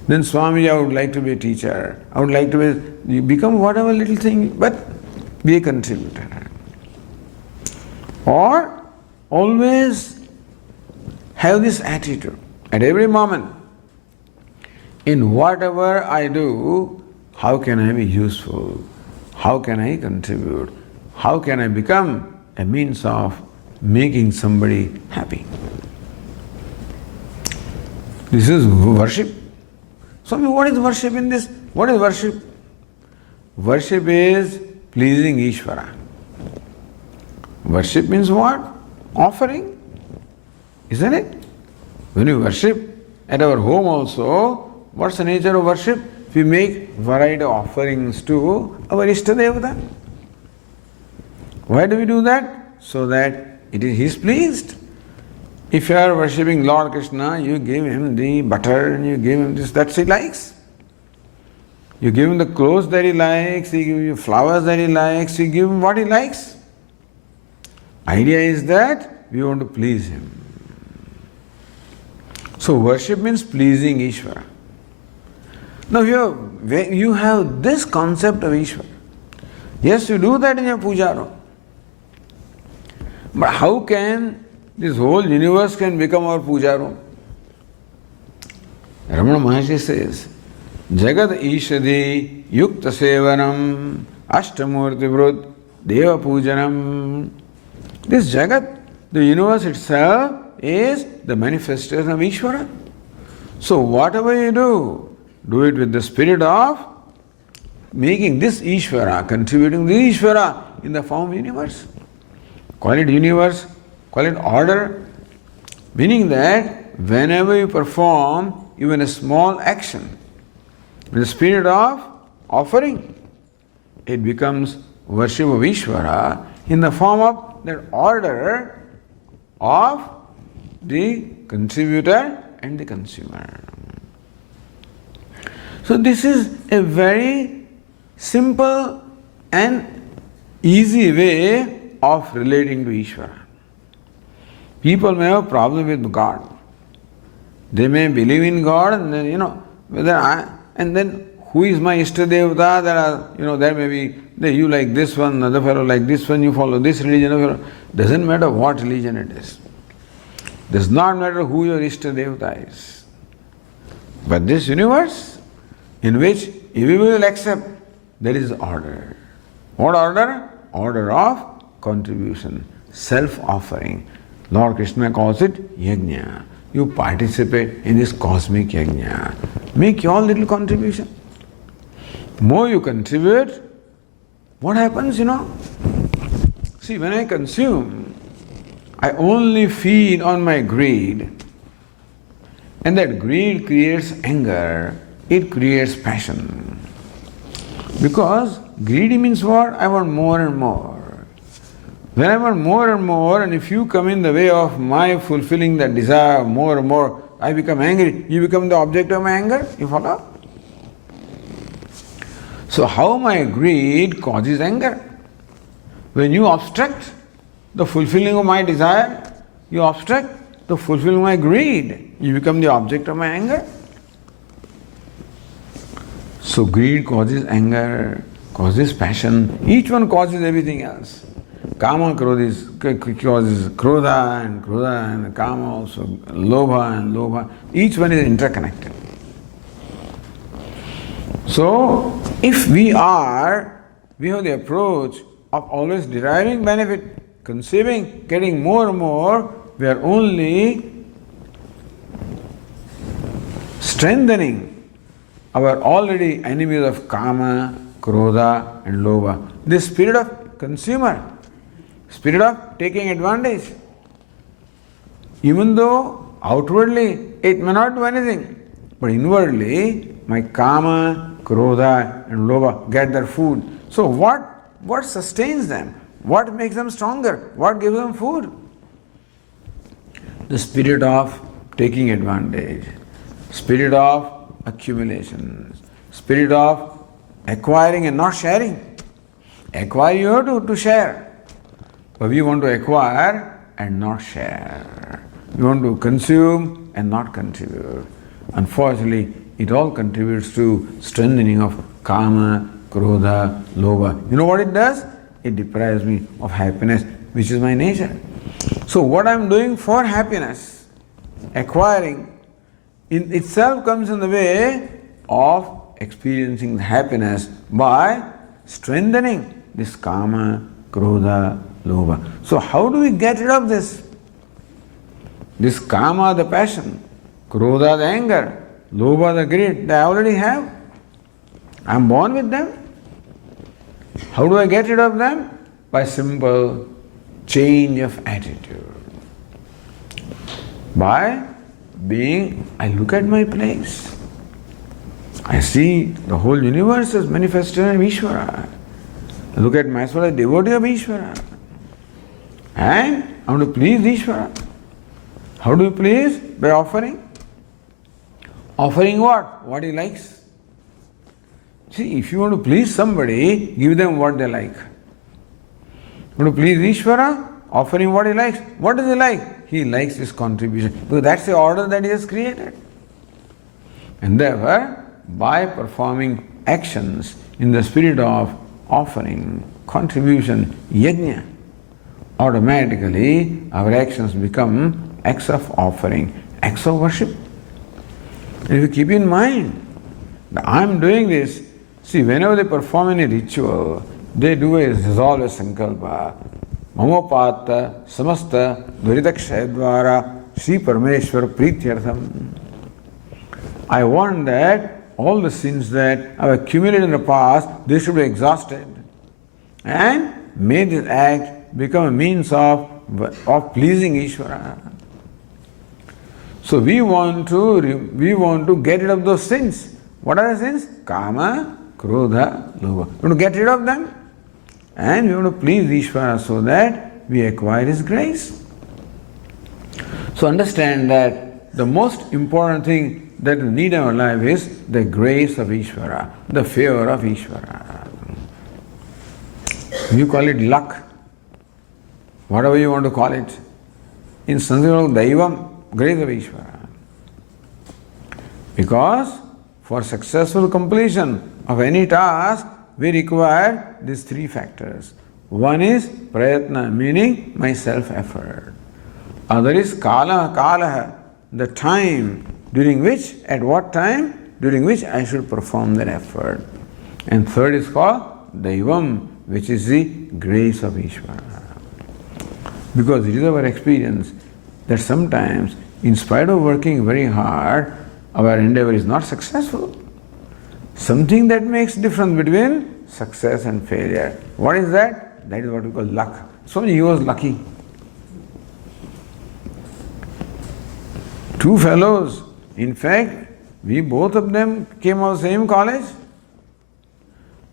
Then Swamiji, I would like to be a teacher. I would like to become whatever little thing, but be a contributor. Or always have this attitude at every moment. In whatever I do, how can I be useful? How can I contribute? How can I become a means of making somebody happy? This is worship. Swami, what is worship in this? What is worship? Worship is pleasing Ishvara. Worship means what? Offering. Isn't it? When we worship at our home also, what's the nature of worship? We make variety of offerings to our Ishtadevata. Why do we do that? So that he is pleased. If you are worshipping Lord Krishna, you give him the butter and you give him this, that he likes. You give him the clothes that he likes, he gives you flowers that he likes, you give him what he likes. Idea is that we want to please him. So worship means pleasing Ishvara. Now you have this concept of Ishvara. Yes, you do that in your puja room. But how can this whole universe can become our puja room? Ramana Maharshi says, Jagad Ishadi Yukta Sevanam Ashtamurti Vrut Deva Pujanam. This Jagat, the universe itself, is the manifestation of Ishvara. So whatever you do it with the spirit of making this Ishvara, contributing the Ishvara in the form of universe. Call it universe, call it order, meaning that whenever you perform even a small action with the spirit of offering, it becomes worship of Ishvara in the form of that order of the contributor and the consumer. So this is a very simple and easy way of relating to Ishvara. People may have a problem with God. They may believe in God and then, and then who is my Ishtadevata? There may be, you like this one, another fellow like this one, you follow this religion. Doesn't matter what religion it is. Does not matter who your Ishtadevata is. But this universe, in which everyone will accept, there is order. What order? Order of contribution, self-offering. Lord Krishna calls it yajna. You participate in this cosmic yajna. Make your little contribution. More you contribute, what happens, See, when I consume, I only feed on my greed. And that greed creates anger. It creates passion. Because greedy means what? I want more and more. When I want more and more, and if you come in the way of my fulfilling that desire more and more, I become angry. You become the object of my anger. You follow? So how my greed causes anger? When you obstruct the fulfilling of my desire, you obstruct the fulfilling of my greed. You become the object of my anger. So greed causes anger, causes passion. Each one causes everything else. Kama causes krodha and kama also, lobha and lobha. Each one is interconnected. So, if we have the approach of always deriving benefit, conceiving, getting more and more, we are only strengthening our already enemies of kama, krodha and lobha. This spirit of consumer, spirit of taking advantage. Even though outwardly it may not do anything, but inwardly my kama, krodha and lobha get their food. So what sustains them? What makes them stronger? What gives them food? The spirit of taking advantage, spirit of accumulation, spirit of acquiring and not sharing. Acquire you have to share. But we want to acquire and not share. We want to consume and not contribute. Unfortunately, it all contributes to strengthening of kama, krodha, lobha. You know what it does? It deprives me of happiness, which is my nature. So what I am doing for happiness, acquiring, in itself comes in the way of experiencing the happiness by strengthening this kama, krodha, lobha. So how do we get rid of this? This kama, the passion, krodha, the anger, lobha, the greed, they already have. I am born with them. How do I get rid of them? By simple change of attitude. By I look at my place. I see the whole universe as manifestation of Ishvara. I look at myself as devotee of Ishvara. And I want to please Ishvara. How do you please? By offering. Offering what? What he likes. See, if you want to please somebody, give them what they like. You want to please Ishvara? Offering what he likes. What does he like? He likes his contribution. Because that's the order that he has created. And therefore, by performing actions in the spirit of offering, contribution, yajna, automatically our actions become acts of offering, acts of worship. And if you keep in mind that I am doing this, see, whenever they perform any ritual, they do a resolve a sankalpa. Mamopata samasta duridakshayadvara Sri Parameshwar Prityartham. I want that all the sins that have accumulated in the past, they should be exhausted. And may this act become a means of pleasing Ishvara. So we want to get rid of those sins. What are the sins? Kama, Krodha, Lobha. We want to get rid of them. And we want to please Ishvara so that we acquire His grace. So understand that the most important thing that we need in our life is the grace of Ishvara, the favor of Ishvara. You call it luck, whatever you want to call it. In Sanskrit, Daivam, grace of Ishvara. Because for successful completion of any task, we require these three factors. One is prayatna, meaning my self-effort. Other is kalaha, the time during which, at what time, during which I should perform that effort. And third is called Daivam, which is the grace of Ishvara. Because it is our experience that sometimes, in spite of working very hard, our endeavor is not successful. Something that makes difference between success and failure. What is that? That is what we call luck. So he was lucky. Two fellows, in fact, both of them came out of the same college.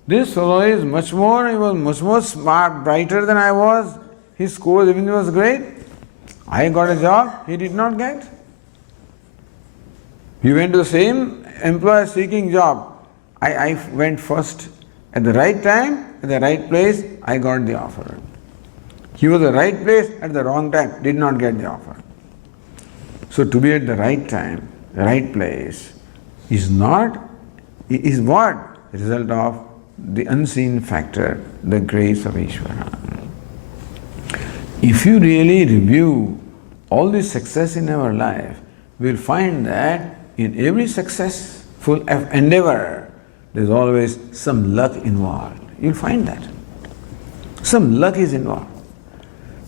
This fellow is he was much more smart, brighter than I was. His score even was great. I got a job, he did not get. He went to the same employer seeking job. I went first. At the right time, at the right place, I got the offer. He was at the right place at the wrong time, did not get the offer. So to be at the right time, the right place, is what? The result of the unseen factor, the grace of Ishvara. If you really review all the success in our life, we'll find that in every successful endeavor, there's always some luck involved. You'll find that. Some luck is involved.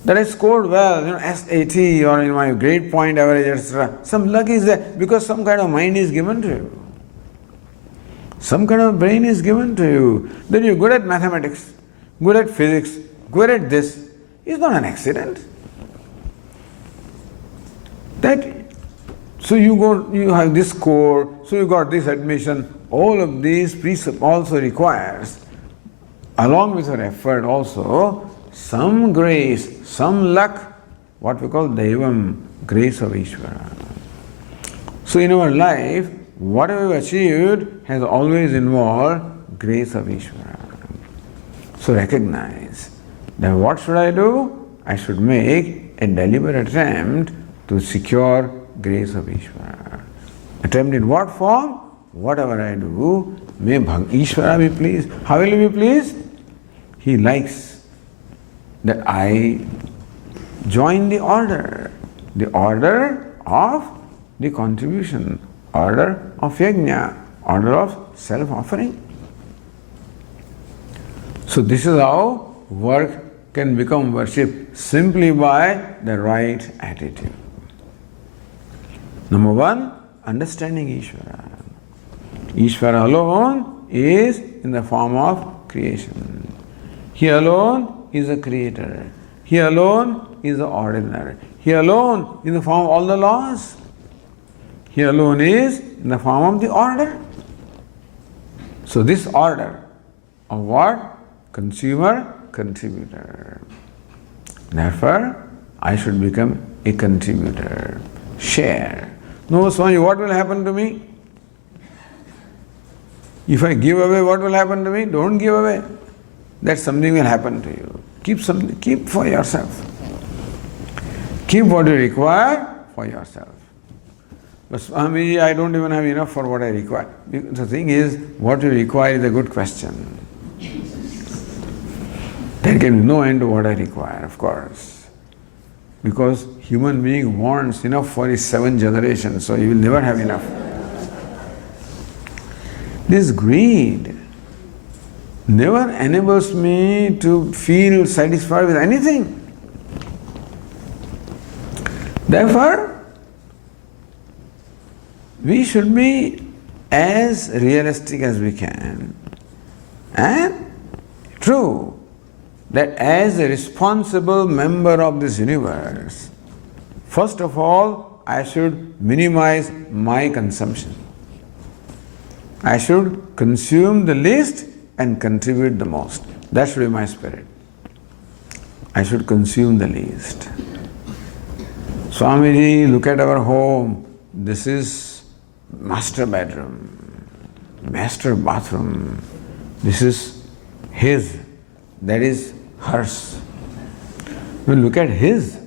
That I scored well, SAT or in my grade point average, etc. Some luck is there because some kind of mind is given to you. Some kind of brain is given to you. Then you're good at mathematics, good at physics, good at this. It's not an accident. So you have this score, so you got this admission. All of these also requires, along with your effort also, some grace, some luck, what we call Daivam, grace of Ishvara. So in our life, whatever we achieved has always involved grace of Ishvara. So recognize that what should I do? I should make a deliberate attempt to secure grace of Ishvara. Attempt in what form? Whatever I do, may Ishvara be pleased. How will he be pleased? He likes that I join the order of the contribution, order of yajna, order of self-offering. So this is how work can become worship, simply by the right attitude. Number one, understanding Ishvara. Ishvara alone is in the form of creation. He alone is the creator. He alone is the ordinary. He alone is the form of all the laws. He alone is in the form of the order. So this order of what? Consumer, contributor. Therefore, I should become a contributor. Share. No, Swami, what will happen to me? If I give away, what will happen to me? Don't give away. That something will happen to you. Keep for yourself. Keep what you require for yourself. But Swami, I don't even have enough for what I require. The thing is, what you require is a good question. There can be no end to what I require, of course. Because human being wants enough for his 7 generations, so he will never have enough. This greed never enables me to feel satisfied with anything. Therefore, we should be as realistic as we can. And true that as a responsible member of this universe, first of all, I should minimize my consumption. I should consume the least and contribute the most. That should be my spirit. I should consume the least. Swamiji, look at our home. This is master bedroom, master bathroom. This is his, that is hers. Well, look at his.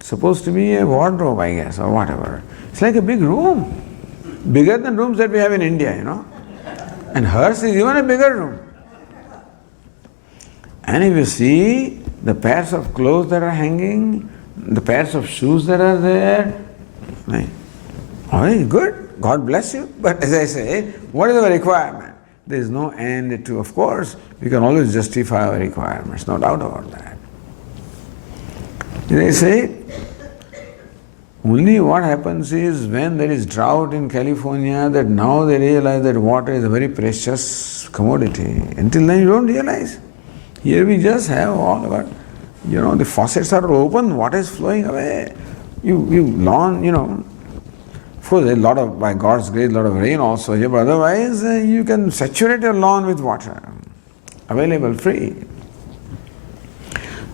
Supposed to be a wardrobe, I guess, or whatever. It's like a big room. Bigger than rooms that we have in India, you know. And hers is even a bigger room. And if you see the pairs of clothes that are hanging, the pairs of shoes that are there, oh, good, God bless you. But as I say, what is the requirement? There is no end to, of course, we can always justify our requirements, no doubt about that. They say, only what happens is when there is drought in California, that now they realize that water is a very precious commodity. Until then you don't realize. Here we just have all our, the faucets are open, water is flowing away. Lawn, of course there's a lot of, by God's grace, a lot of rain also here, but otherwise you can saturate your lawn with water. Available, free.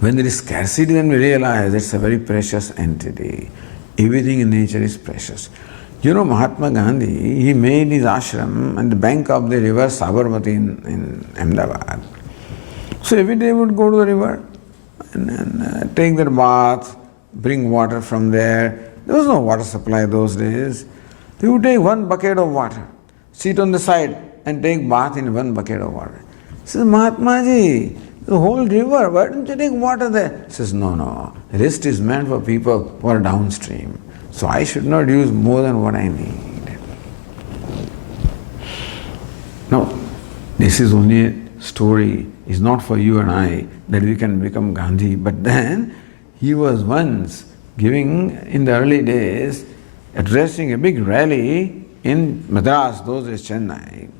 When there is scarcity, then we realize it's a very precious entity. Everything in nature is precious. Mahatma Gandhi, he made his ashram on the bank of the river Sabarmati in Ahmedabad. So every day he would go to the river and take their bath, bring water from there. There was no water supply those days. He would take 1 bucket of water, sit on the side and take bath in 1 bucket of water. He says, Mahatma Ji, the whole river, why don't you take water there? He says, no, rest is meant for people who are downstream. So I should not use more than what I need. No, this is only a story. It's not for you and I that we can become Gandhi. But then he was once giving, in the early days, addressing a big rally in Madras, those days Chennai.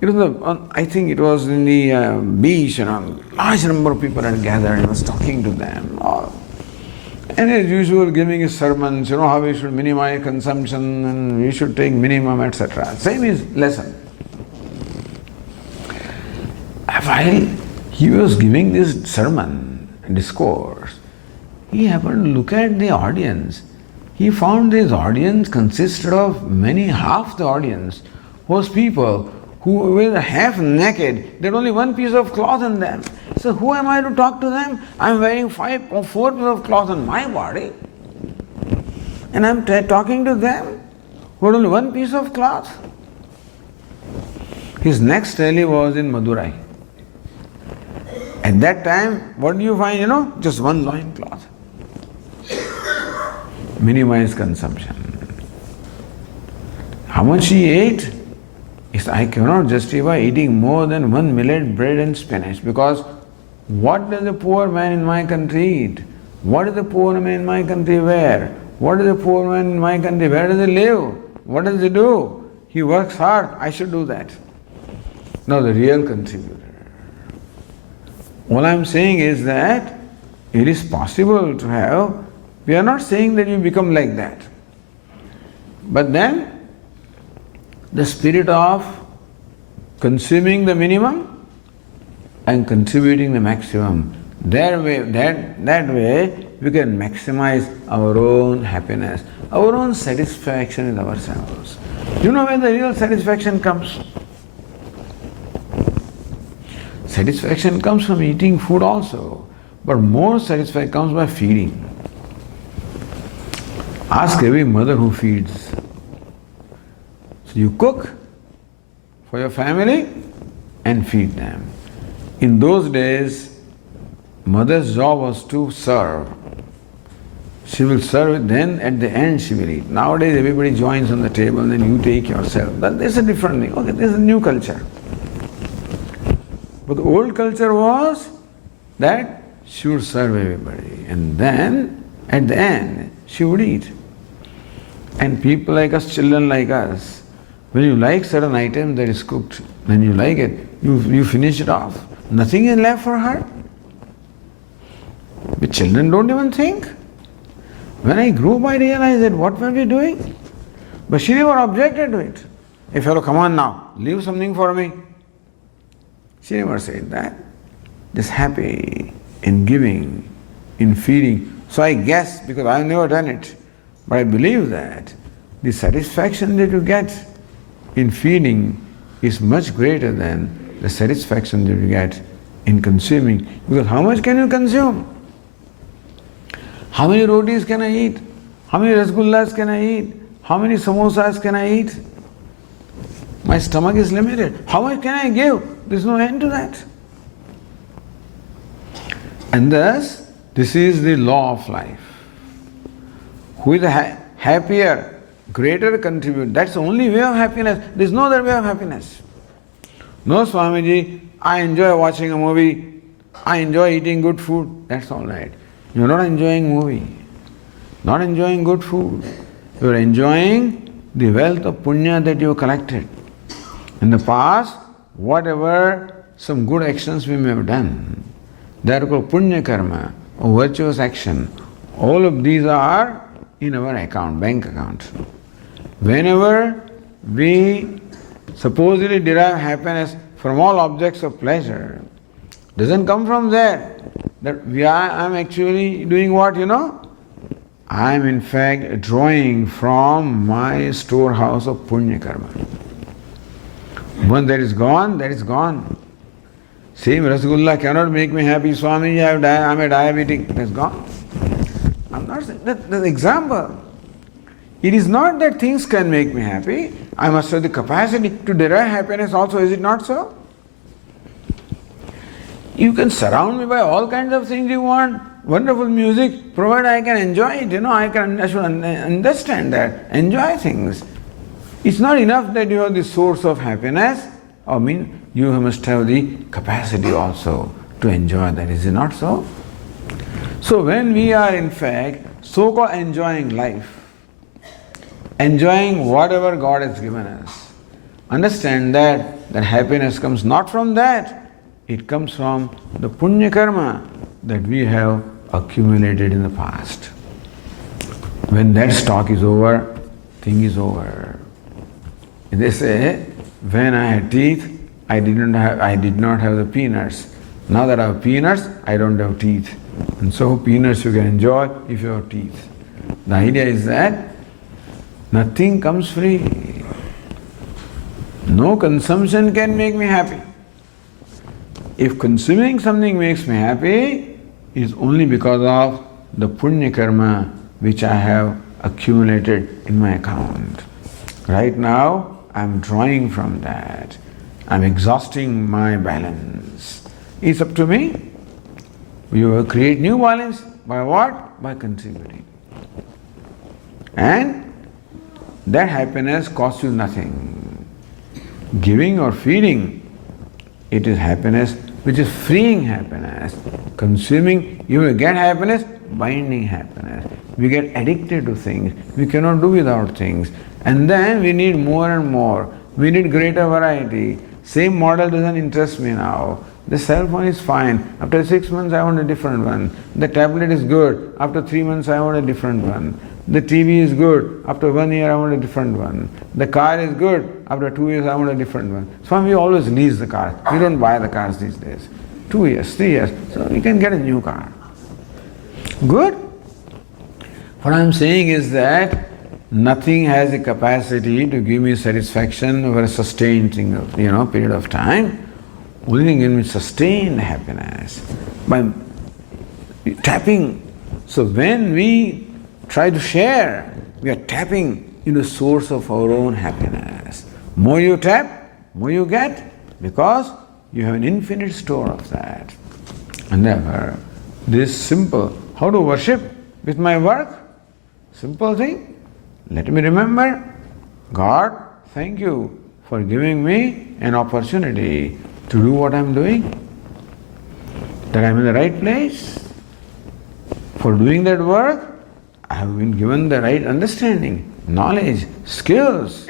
It was I think it was in the beach, large number of people had gathered. He was talking to them. And as usual, giving his sermons, how we should minimize consumption and we should take minimum, etc. Same is lesson. While he was giving this sermon, discourse, he happened to look at the audience. He found this audience consisted of half the audience was people who were half naked. They had only 1 piece of cloth on them. So who am I to talk to them? I'm wearing 5 or 4 pieces of cloth on my body. And I'm talking to them who had only 1 piece of cloth. His next rally was in Madurai. At that time, what do you find? Just 1 loin cloth. Minimize consumption. How much he ate? I cannot justify eating more than 1 millet bread and spinach, because what does the poor man in my country eat? What does the poor man in my country wear? What does the poor man in my country, where does he live? What does he do? He works hard, I should do that. Now the real contributor. All I am saying is that it is possible to have, we are not saying that you become like that. But then the spirit of consuming the minimum and contributing the maximum, that way we can maximize our own happiness, our own satisfaction with ourselves. You know where the real satisfaction comes? Satisfaction comes from eating food also, but more satisfaction comes by feeding. Ask every mother who feeds. So you cook for your family and feed them. In those days, mother's job was to serve. She will serve it, then at the end she will eat. Nowadays everybody joins on the table and then you take yourself. That's a different thing. Okay, this is a new culture. But the old culture was that she would serve everybody and then at the end she would eat. And people like us, children like us, when you like certain item that is cooked, when you like it, you finish it off. Nothing is left for her. But children don't even think. When I grew up, I realized that what were we doing? But she never objected to it. Hey fellow, come on now, leave something for me. She never said that. Just happy in giving, in feeding. So I guess, because I have never done it, but I believe that the satisfaction that you get in feeding is much greater than the satisfaction that you get in consuming. Because how much can you consume? How many rotis can I eat? How many rasgullas can I eat? How many samosas can I eat? My stomach is limited. How much can I give? There is no end to that. And thus, this is the law of life. Who is happier, greater contribute. That's the only way of happiness. There is no other way of happiness. No, Swamiji, I enjoy watching a movie. I enjoy eating good food. That's all right. You are not enjoying movie, not enjoying good food. You are enjoying the wealth of punya that you have collected. In the past, whatever some good actions we may have done, they are called punya karma, or virtuous action. All of these are in our account, bank account. Whenever we supposedly derive happiness from all objects of pleasure, doesn't come from there. That I am actually doing what, I am in fact drawing from my storehouse of punya karma. Once that is gone, that is gone. Same rasgulla cannot make me happy. Swami, I am a diabetic. That's gone. I'm not saying that's an example. It is not that things can make me happy. I must have the capacity to derive happiness also, is it not so? You can surround me by all kinds of things you want, wonderful music, provided I can enjoy it, I should understand that, enjoy things. It's not enough that you have the source of happiness, you must have the capacity also to enjoy that, is it not so? So when we are in fact so-called enjoying life, enjoying whatever God has given us, understand that happiness comes not from that, it comes from the punya karma that we have accumulated in the past. When that stock is over, thing is over. They say, when I had teeth, I did not have the peanuts. Now that I have peanuts, I don't have teeth. And so peanuts you can enjoy if you have teeth. The idea is that nothing comes free. No consumption can make me happy. If consuming something makes me happy, it is only because of the punya karma which I have accumulated in my account. Right now, I am drawing from that. I am exhausting my balance. It's up to me. You will create new balance by what? By contributing. And that happiness costs you nothing. Giving or feeding, it is happiness which is freeing happiness. Consuming, you will get happiness, binding happiness. We get addicted to things. We cannot do without things. And then we need more and more. We need greater variety. Same model doesn't interest me now. The cell phone is fine. After 6 months, I want a different one. The tablet is good. After 3 months, I want a different one. The TV is good. After 1 year, I want a different one. The car is good. After 2 years, I want a different one. Swami always lease the car. We don't buy the cars these days. 2 years, 3 years. So you can get a new car. Good? What I'm saying is that nothing has the capacity to give me satisfaction over a sustained period of time. Only thing gives me sustained happiness by tapping. So when we try to share, we are tapping into the source of our own happiness. More you tap, more you get, because you have an infinite store of that. And therefore, this simple, how to worship with my work? Simple thing. Let me remember, God, thank you for giving me an opportunity to do what I'm doing, that I'm in the right place. For doing that work, I have been given the right understanding, knowledge, skills.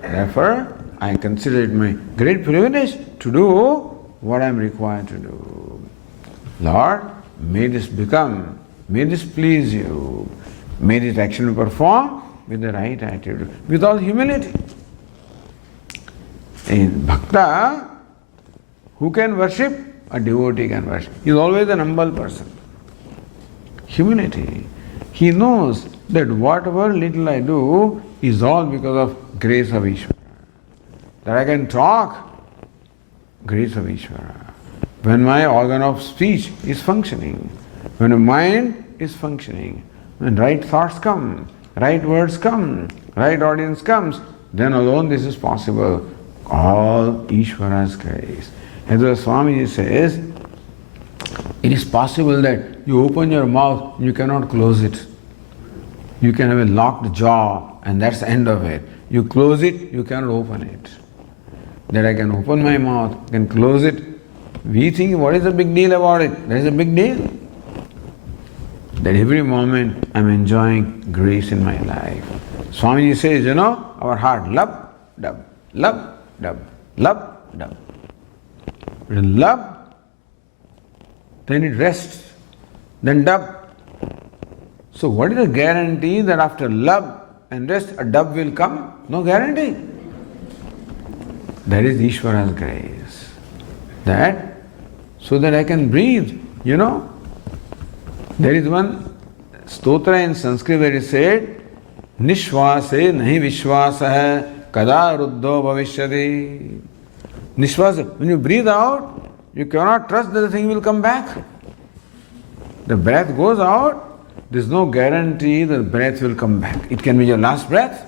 Therefore, I consider it my great privilege to do what I am required to do. Lord, may this please you. May this action be performed with the right attitude, with all humility. In bhakta, who can worship? A devotee can worship. He is always an humble person. Humility. He knows that whatever little I do is all because of grace of Ishvara. That I can talk, grace of Ishvara. When my organ of speech is functioning, when my mind is functioning, when right thoughts come, right words come, right audience comes, then alone this is possible. All Ishvara's grace. As the Swamiji says, it is possible that you open your mouth, you cannot close it. You can have a locked jaw and that's the end of it. You close it, you cannot open it. That I can open my mouth, can close it. We think, what is the big deal about it? There is a big deal. That every moment I am enjoying grace in my life. Swamiji says, our heart, love, dub, love, dub, love, dub. When love, then it rests, then dub. So what is the guarantee that after love and rest a dub will come? No guarantee. That is Ishvara's grace. That, so that I can breathe, There is one stotra in Sanskrit where it said, Nishvase nahi vishvasa kada ruddho bhavishyati. Nishvasa, when you breathe out, you cannot trust that the thing will come back. The breath goes out, there is no guarantee that the breath will come back. It can be your last breath.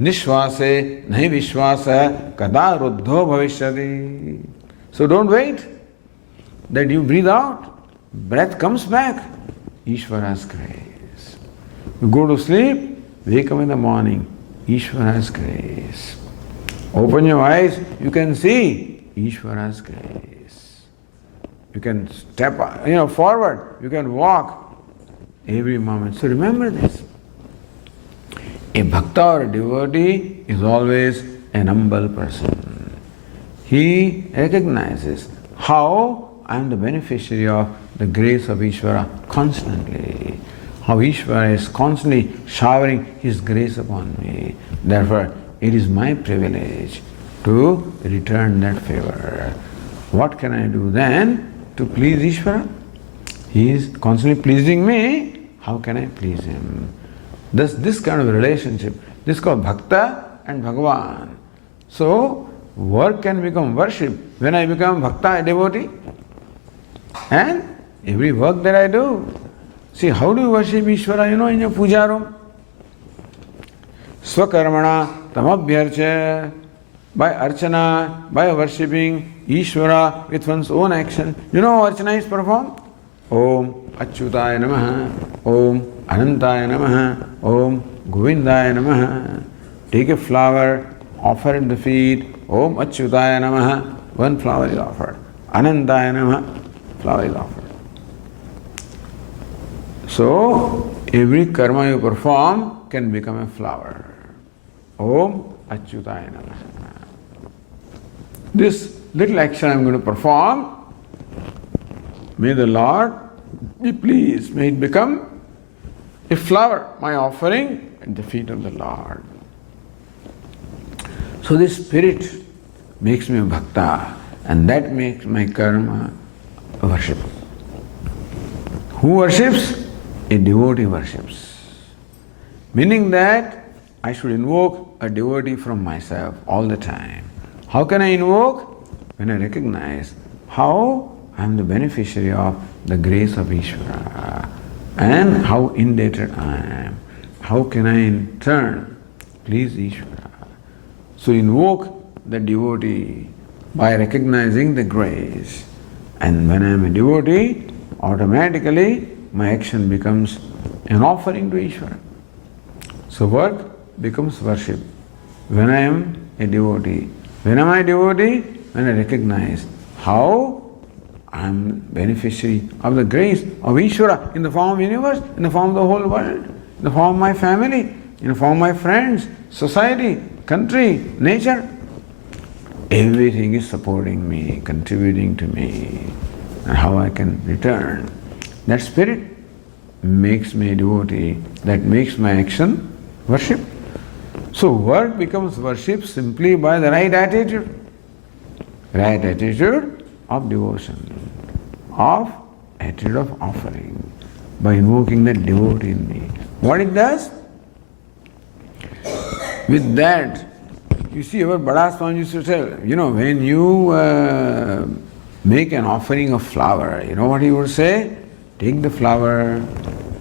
Nishvase nahi vishvasa kada ruddho bhavishyati. So don't wait that you breathe out, breath comes back. Ishvara's grace. You go to sleep, wake up in the morning, Ishvara's grace. Open your eyes, you can see Ishvara's grace. You can step forward, you can walk every moment. So remember this. A bhakta or a devotee is always an humble person. He recognizes how I am the beneficiary of the grace of Ishvara constantly. How Ishvara is constantly showering His grace upon me. Therefore, it is my privilege to return that favor. What can I do then to please Ishvara? He is constantly pleasing me. How can I please Him? Thus, this kind of relationship, this is called Bhakta and Bhagavan. So, work can become worship when I become Bhakta, a devotee. And every work that I do, see, how do you worship Ishvara, in your puja room? Swakarmana tamabhyarcha, by archana, by worshipping Ishvara with one's own action. You know how archana is performed? Om Achyutaya Namaha, Om Anantaya Namaha, Om Govindaya Namaha. Take a flower, offer at the feet, Om Achyutaya Namaha, one flower is offered. Anantaya Namaha, flower is offered. So, every karma you perform can become a flower. Om Achyutaya Namaha. This little action I am going to perform May the Lord be pleased. May it become a flower, my offering at the feet of the Lord. So this spirit makes me a bhakta, and that makes my karma a worship. Who worships? A devotee worships. Meaning that I should invoke a devotee from myself all the time. How can I invoke? When I recognize how I am the beneficiary of the grace of Ishvara and how indebted I am. How can I in turn please Ishvara? So invoke the devotee by recognizing the grace. And when I am a devotee, automatically my action becomes an offering to Ishvara. So work becomes worship. When I am a devotee. When am I a devotee? When I recognize how I am beneficiary of the grace of Ishvara in the form of universe, in the form of the whole world, in the form of my family, in the form of my friends, society, country, nature. Everything is supporting me, contributing to me, and how I can return. That spirit makes me a devotee, that makes my action worship. So work becomes worship simply by the right attitude. Right attitude of devotion, of attitude of offering, by invoking the devotee in me. What it does? With that, you see, our Bada Swami used to tell, when you make an offering of flower, you know what he would say? Take the flower,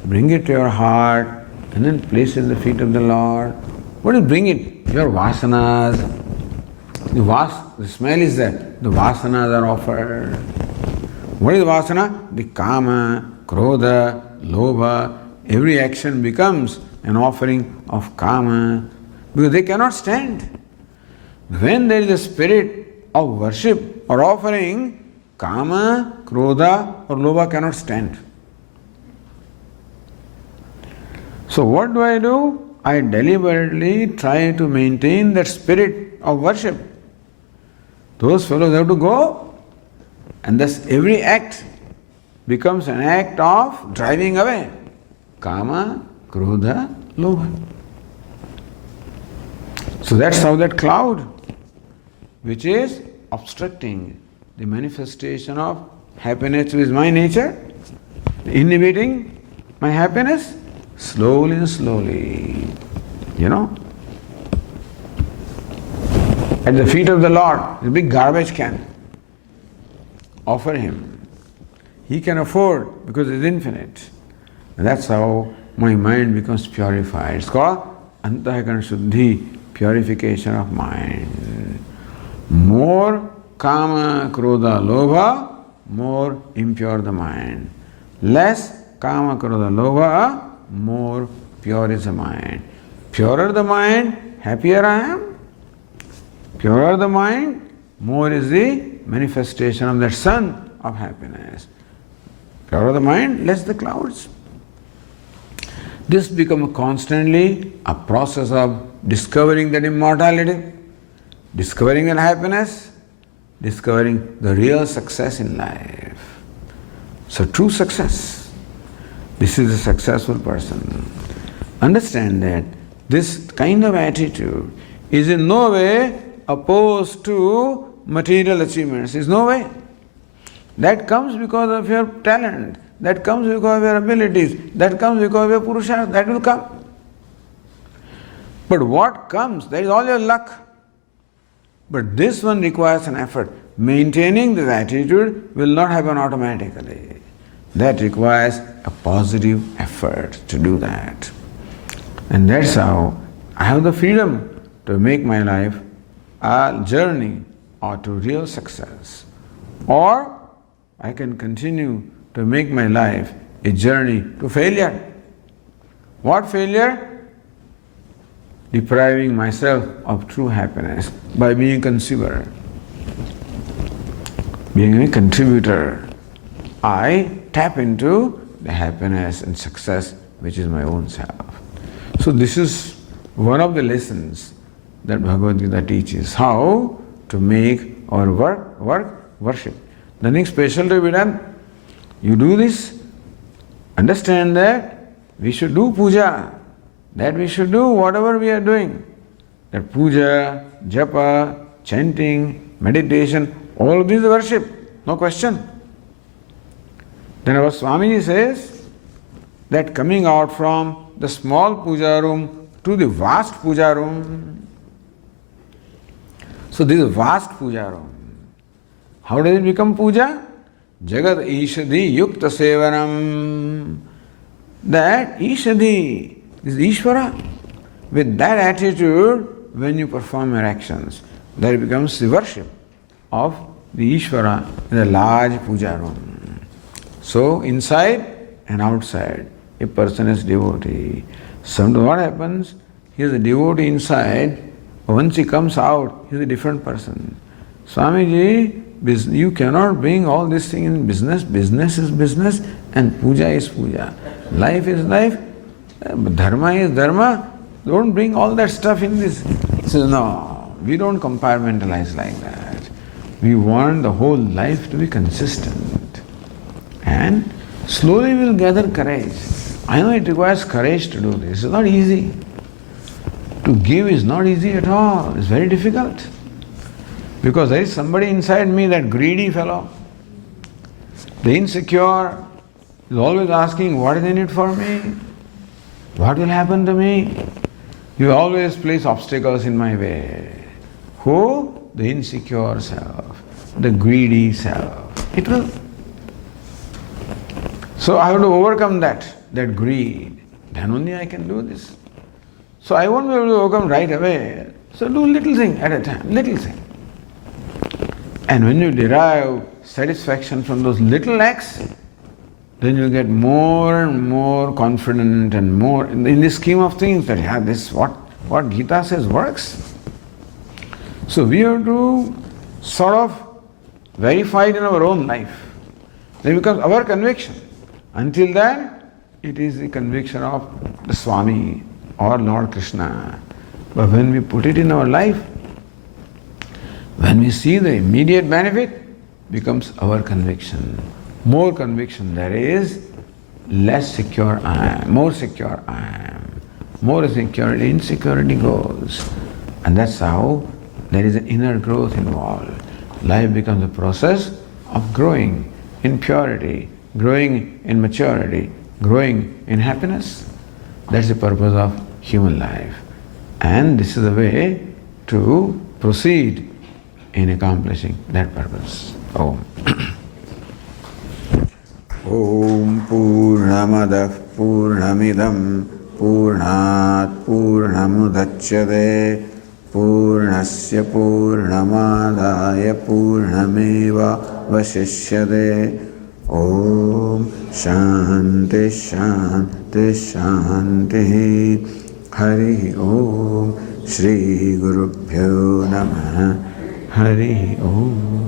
bring it to your heart, and then place it at the feet of the Lord. What do you bring it? Your vasanas. The smell is there. The vasanas are offered. What is vasana? The kama, krodha, lobha. Every action becomes an offering of kama because they cannot stand. When there is a spirit of worship or offering, kama, krodha or lobha cannot stand. So what do? I deliberately try to maintain that spirit of worship. Those fellows have to go, and thus every act becomes an act of driving away kama, krodha, lobha. So that's how that cloud, which is obstructing the manifestation of happiness, which is my nature, inhibiting my happiness, slowly and slowly, at the feet of the Lord, a big garbage can. Offer Him. He can afford because it's infinite. And that's how my mind becomes purified. It's called Antahkarana Shuddhi, purification of mind. More kama, krodha, lobha, more impure the mind. Less kama, krodha, lobha, more pure is the mind. Purer the mind, happier I am. Purer the mind, more is the manifestation of that sun of happiness. Purer the mind, less the clouds. This becomes constantly a process of discovering that immortality, discovering that happiness, discovering the real success in life. So true success. This is a successful person. Understand that this kind of attitude is in no way opposed to material achievements. Is no way. That comes because of your talent. That comes because of your abilities. That comes because of your purusharth. That will come. But what comes, that is all your luck. But this one requires an effort. Maintaining this attitude will not happen automatically. That requires a positive effort to do that. And that's how I have the freedom to make my life a journey or to real success. Or I can continue to make my life a journey to failure. What failure? Depriving myself of true happiness by being a consumer. Being a contributor, I tap into the happiness and success which is my own self. So this is one of the lessons that Bhagavad Gita teaches, how to make our work worship. Nothing special to be done. You do this, understand that we should do puja, that we should do whatever we are doing. That puja, japa, chanting, meditation, all of these worship, no question. Then our Swamiji says that coming out from the small puja room to the vast puja room. So this is vast puja room. How does it become puja? Jagat Ishadi Yukta Sevanam. That Ishadi is Ishvara. With that attitude, when you perform your actions, that becomes the worship of the Ishvara in a large puja room. So inside and outside, a person is devotee. Sometimes what happens? He is a devotee inside. Once he comes out, he is a different person. Swamiji, you cannot bring all these things in business. Business is business and puja is puja. Life is life, dharma is dharma. Don't bring all that stuff in this. He says, no, we don't compartmentalize like that. We want the whole life to be consistent. And slowly we will gather courage. I know it requires courage to do this. It's not easy. To give is not easy at all. It's very difficult. Because there is somebody inside me, that greedy fellow, the insecure, is always asking, what is in it for me? What will happen to me? You always place obstacles in my way. Who? The insecure self, the greedy self. It will. So I have to overcome that greed. Then only I can do this. So I won't be able to overcome right away. So do little thing at a time, little thing. And when you derive satisfaction from those little acts, then you get more and more confident and more in the scheme of things that yeah, this what Gita says works. So we have to sort of verify it in our own life. Then it becomes our conviction. Until then, it is the conviction of the Swami or Lord Krishna. But when we put it in our life, when we see the immediate benefit, becomes our conviction. More conviction there is, less secure I am, more secure I am. More security, insecurity goes. And that's how there is an inner growth involved. Life becomes a process of growing in purity, growing in maturity, growing in happiness. That's the purpose of human life. And this is the way to proceed in accomplishing that purpose. Om. Om Purnamadah Purnamidam Purnat Purnamudachyate Purnasya Purnamadaya Purnameva Vasishyate. Om Shanti Shanti Shanti. Hari Om Shri Gurubhyo Namaha. Hari Om.